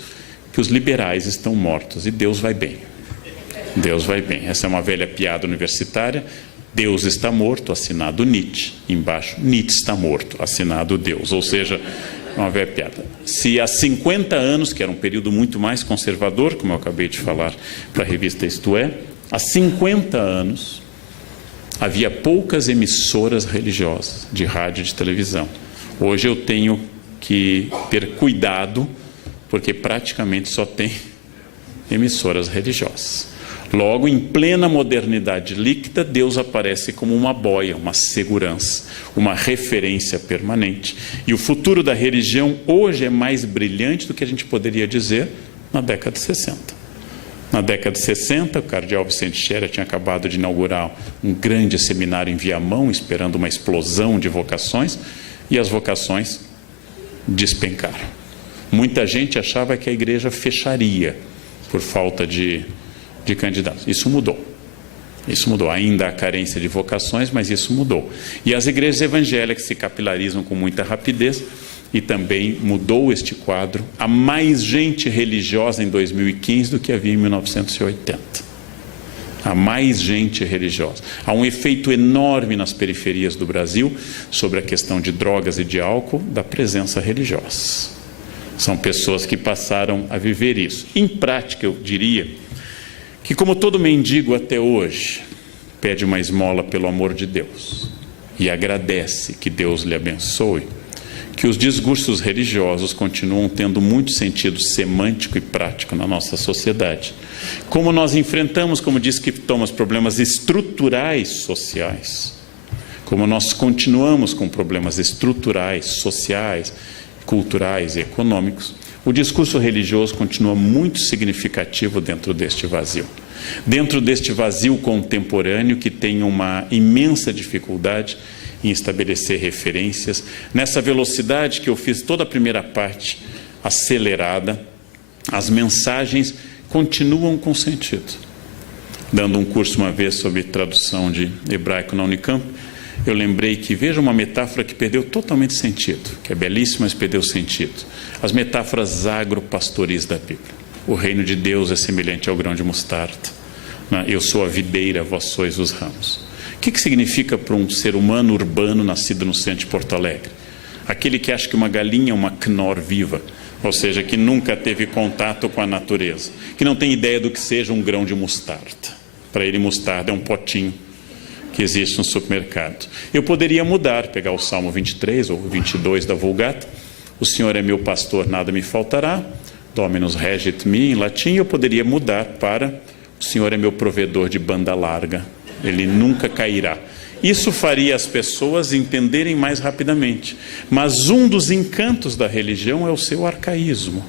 que os liberais estão mortos e Deus vai bem. Deus vai bem. Essa é uma velha piada universitária. Deus está morto, assinado Nietzsche. Embaixo, Nietzsche está morto, assinado Deus. Ou seja, é uma velha piada. Se há 50 anos, que era um período muito mais conservador, como eu acabei de falar para a revista Isto É, há 50 anos havia poucas emissoras religiosas de rádio e de televisão. Hoje eu tenho que ter cuidado, porque praticamente só tem emissoras religiosas. Logo, em plena modernidade líquida, Deus aparece como uma boia, uma segurança, uma referência permanente. E o futuro da religião hoje é mais brilhante do que a gente poderia dizer na década de 60. Na década de 60, o cardeal Vicente Scherer tinha acabado de inaugurar um grande seminário em Viamão, esperando uma explosão de vocações, e as vocações despencaram. Muita gente achava que a igreja fecharia por falta de candidatos. Isso mudou. Isso mudou. Ainda há carência de vocações, mas isso mudou. E as igrejas evangélicas se capilarizam com muita rapidez e também mudou este quadro. Há mais gente religiosa em 2015 do que havia em 1980. Há mais gente religiosa. Há um efeito enorme nas periferias do Brasil sobre a questão de drogas e de álcool, da presença religiosa. São pessoas que passaram a viver isso. Em prática, eu diria que, como todo mendigo até hoje, pede uma esmola pelo amor de Deus e agradece que Deus lhe abençoe, que os discursos religiosos continuam tendo muito sentido semântico e prático na nossa sociedade. Como nós enfrentamos, como diz Skip Thomas, problemas estruturais sociais, como nós continuamos com problemas estruturais, sociais, culturais e econômicos, o discurso religioso continua muito significativo dentro deste vazio. Dentro deste vazio contemporâneo que tem uma imensa dificuldade em estabelecer referências, nessa velocidade que eu fiz toda a primeira parte acelerada, as mensagens continuam com sentido. Dando um curso uma vez sobre tradução de hebraico na Unicamp, eu lembrei que, veja uma metáfora que perdeu totalmente sentido, que é belíssima, mas perdeu sentido. As metáforas agropastoris da Bíblia. O reino de Deus é semelhante ao grão de mostarda. Eu sou a videira, vós sois os ramos. O que significa para um ser humano urbano nascido no centro de Porto Alegre? Aquele que acha que uma galinha é uma Knorr viva, ou seja, que nunca teve contato com a natureza, que não tem ideia do que seja um grão de mostarda. Para ele, mostarda é um potinho que existe no supermercado. Eu poderia mudar, pegar o Salmo 23 ou 22 da Vulgata. O Senhor é meu pastor, nada me faltará. Dominus regit me, em latim. Eu poderia mudar para o Senhor é meu provedor de banda larga. Ele nunca cairá. Isso faria as pessoas entenderem mais rapidamente. Mas um dos encantos da religião é o seu arcaísmo.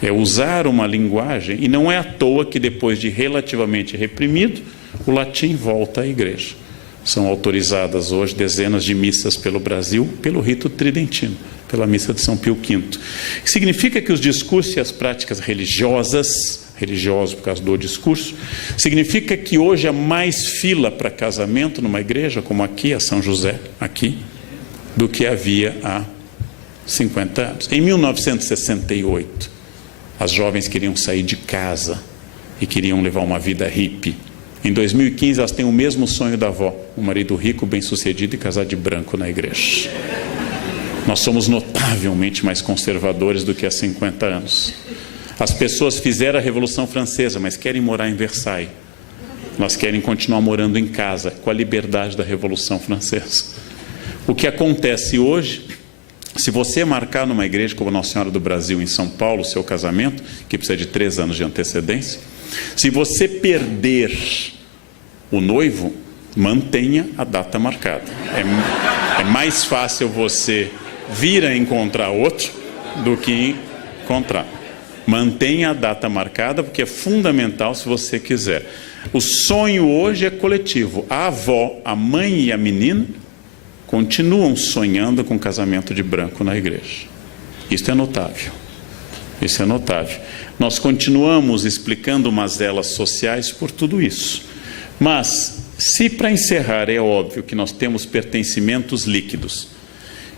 É usar uma linguagem, e não é à toa que depois de relativamente reprimido, o latim volta à igreja. São autorizadas hoje dezenas de missas pelo Brasil, pelo rito tridentino, pela missa de São Pio V. Significa que os discursos e as práticas religiosos por causa do discurso, significa que hoje há mais fila para casamento numa igreja, como aqui, a São José, aqui, do que havia há 50 anos. Em 1968, as jovens queriam sair de casa e queriam levar uma vida hippie. Em 2015, elas têm o mesmo sonho da avó, um marido rico, bem-sucedido e casar de branco na igreja. Nós somos notavelmente mais conservadores do que há 50 anos. As pessoas fizeram a Revolução Francesa, mas querem morar em Versailles. Elas querem continuar morando em casa, com a liberdade da Revolução Francesa. O que acontece hoje, se você marcar numa igreja como Nossa Senhora do Brasil, em São Paulo, o seu casamento, que precisa de 3 anos de antecedência, se você perder o noivo, mantenha a data marcada. É mais fácil você vir a encontrar outro do que encontrar. Mantenha a data marcada, porque é fundamental se você quiser. O sonho hoje é coletivo. A avó, a mãe e a menina continuam sonhando com casamento de branco na igreja. Isso é notável. Isso é notável. Nós continuamos explicando mazelas sociais por tudo isso. Mas, se para encerrar é óbvio que nós temos pertencimentos líquidos,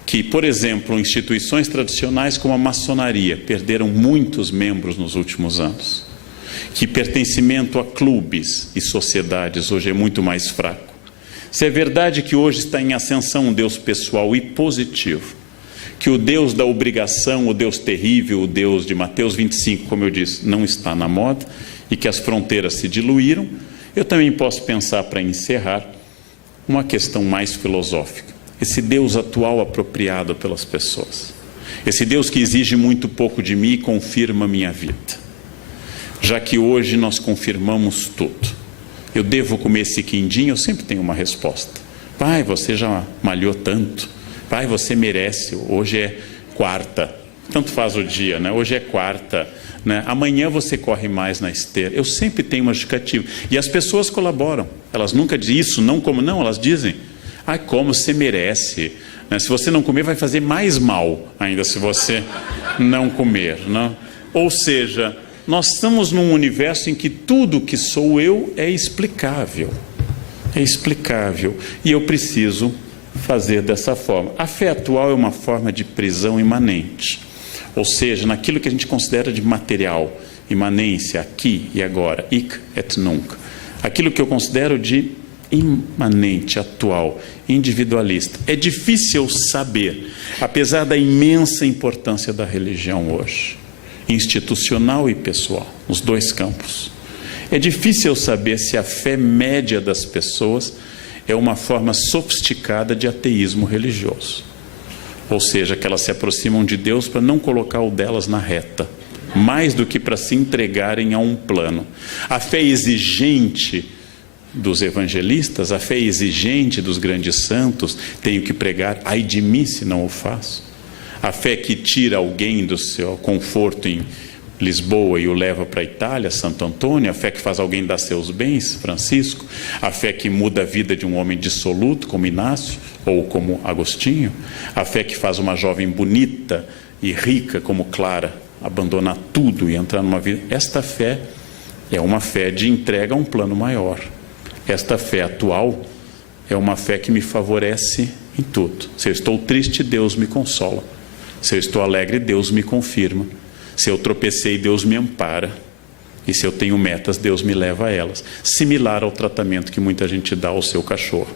que, por exemplo, instituições tradicionais como a maçonaria perderam muitos membros nos últimos anos, que pertencimento a clubes e sociedades hoje é muito mais fraco. Se é verdade que hoje está em ascensão um Deus pessoal e positivo, que o Deus da obrigação, o Deus terrível, o Deus de Mateus 25, como eu disse, não está na moda, e que as fronteiras se diluíram, eu também posso pensar, para encerrar, uma questão mais filosófica. Esse Deus atual apropriado pelas pessoas. Esse Deus que exige muito pouco de mim e confirma a minha vida. Já que hoje nós confirmamos tudo. Eu devo comer esse quindim? Eu sempre tenho uma resposta. Pai, você já malhou tanto. Pai, você merece. Hoje é quarta. Tanto faz o dia, né? Hoje é quarta. Né? Amanhã você corre mais na esteira. Eu sempre tenho uma justificativa. E as pessoas colaboram. Elas nunca dizem isso, não como não. Elas dizem, como você merece. Né? Se você não comer, vai fazer mais mal ainda se você não comer. Né? Ou seja, nós estamos num universo em que tudo que sou eu é explicável. É explicável. E eu preciso fazer dessa forma. A fé atual é uma forma de prisão imanente. Ou seja, naquilo que a gente considera de material, imanência, aqui e agora, hic et nunc. Aquilo que eu considero de imanente, atual, individualista. É difícil saber, apesar da imensa importância da religião hoje, institucional e pessoal, nos dois campos. É difícil saber se a fé média das pessoas é uma forma sofisticada de ateísmo religioso. Ou seja, que elas se aproximam de Deus para não colocar o delas na reta, mais do que para se entregarem a um plano. A fé exigente dos evangelistas, a fé exigente dos grandes santos, tenho que pregar, ai de mim se não o faço. A fé que tira alguém do seu conforto em Lisboa e o leva para a Itália, Santo Antônio, a fé que faz alguém dar seus bens, Francisco, a fé que muda a vida de um homem dissoluto, como Inácio, ou como Agostinho, a fé que faz uma jovem bonita e rica, como Clara, abandonar tudo e entrar numa vida. Esta fé é uma fé de entrega a um plano maior. Esta fé atual é uma fé que me favorece em tudo. Se eu estou triste, Deus me consola. Se eu estou alegre, Deus me confirma. Se eu tropecei, Deus me ampara. E se eu tenho metas, Deus me leva a elas. Similar ao tratamento que muita gente dá ao seu cachorro.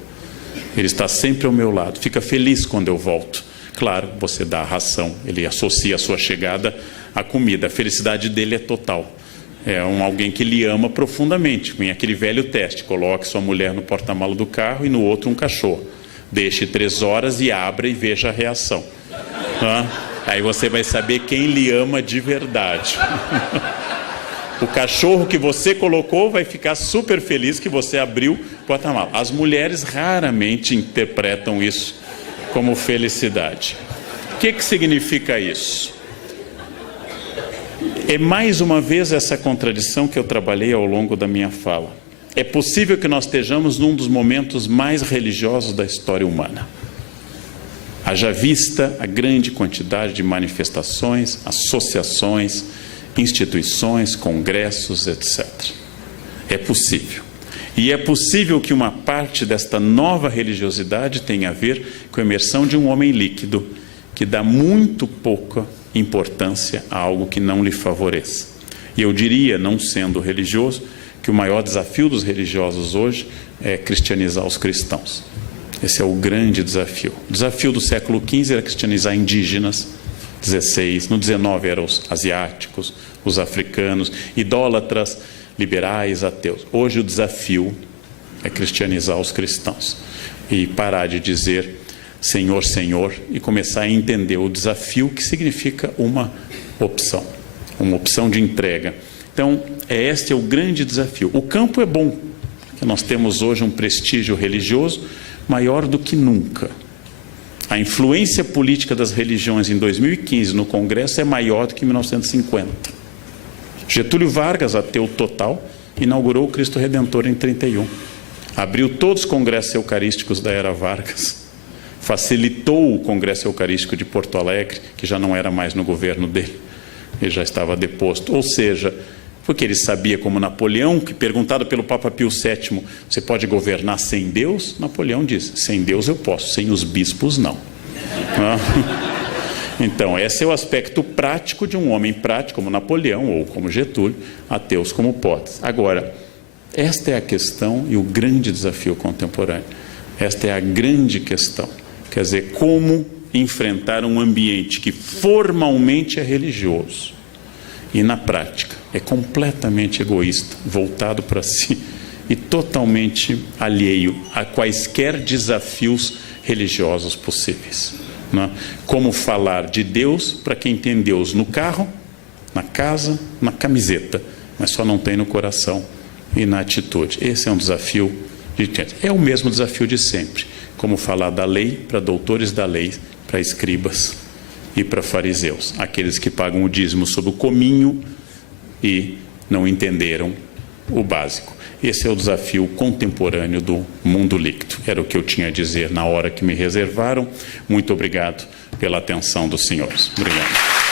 Ele está sempre ao meu lado. Fica feliz quando eu volto. Claro, você dá a ração. Ele associa a sua chegada à comida. A felicidade dele é total. É alguém que lhe ama profundamente. Vem aquele velho teste. Coloque sua mulher no porta-malas do carro e no outro um cachorro. Deixe 3 horas e abra e veja a reação. Aí você vai saber quem lhe ama de verdade. O cachorro que você colocou vai ficar super feliz que você abriu o porta-malas. As mulheres raramente interpretam isso como felicidade. O que significa isso? É mais uma vez essa contradição que eu trabalhei ao longo da minha fala. É possível que nós estejamos num dos momentos mais religiosos da história humana. Haja vista a grande quantidade de manifestações, associações, instituições, congressos, etc. É possível. E é possível que uma parte desta nova religiosidade tenha a ver com a emersão de um homem líquido, que dá muito pouca importância a algo que não lhe favoreça. E eu diria, não sendo religioso, que o maior desafio dos religiosos hoje é cristianizar os cristãos. Esse é o grande desafio. O desafio do século XV era cristianizar indígenas, 16, no 19 eram os asiáticos, os africanos, idólatras, liberais, ateus. Hoje o desafio é cristianizar os cristãos e parar de dizer Senhor, Senhor, e começar a entender o desafio que significa uma opção de entrega. Então, este é o grande desafio. O campo é bom, porque nós temos hoje um prestígio religioso maior do que nunca. A influência política das religiões em 2015 no Congresso é maior do que em 1950. Getúlio Vargas, ateu total, inaugurou o Cristo Redentor em 31. Abriu todos os congressos eucarísticos da era Vargas. Facilitou o Congresso Eucarístico de Porto Alegre, que já não era mais no governo dele. Ele já estava deposto. Ou seja, porque ele sabia, como Napoleão, que perguntado pelo Papa Pio VII, você pode governar sem Deus? Napoleão disse, sem Deus eu posso, sem os bispos não. Então, esse é o aspecto prático de um homem prático, como Napoleão ou como Getúlio, ateus como Potts. Agora, esta é a questão e o grande desafio contemporâneo. Esta é a grande questão. Quer dizer, como enfrentar um ambiente que formalmente é religioso e na prática é completamente egoísta, voltado para si e totalmente alheio a quaisquer desafios religiosos possíveis. Né? Como falar de Deus para quem tem Deus no carro, na casa, na camiseta, mas só não tem no coração e na atitude. Esse é um desafio de tempo. É o mesmo desafio de sempre. Como falar da lei para doutores da lei, para escribas e para fariseus, aqueles que pagam o dízimo sob o cominho e não entenderam o básico. Esse é o desafio contemporâneo do mundo líquido. Era o que eu tinha a dizer na hora que me reservaram. Muito obrigado pela atenção dos senhores. Obrigado.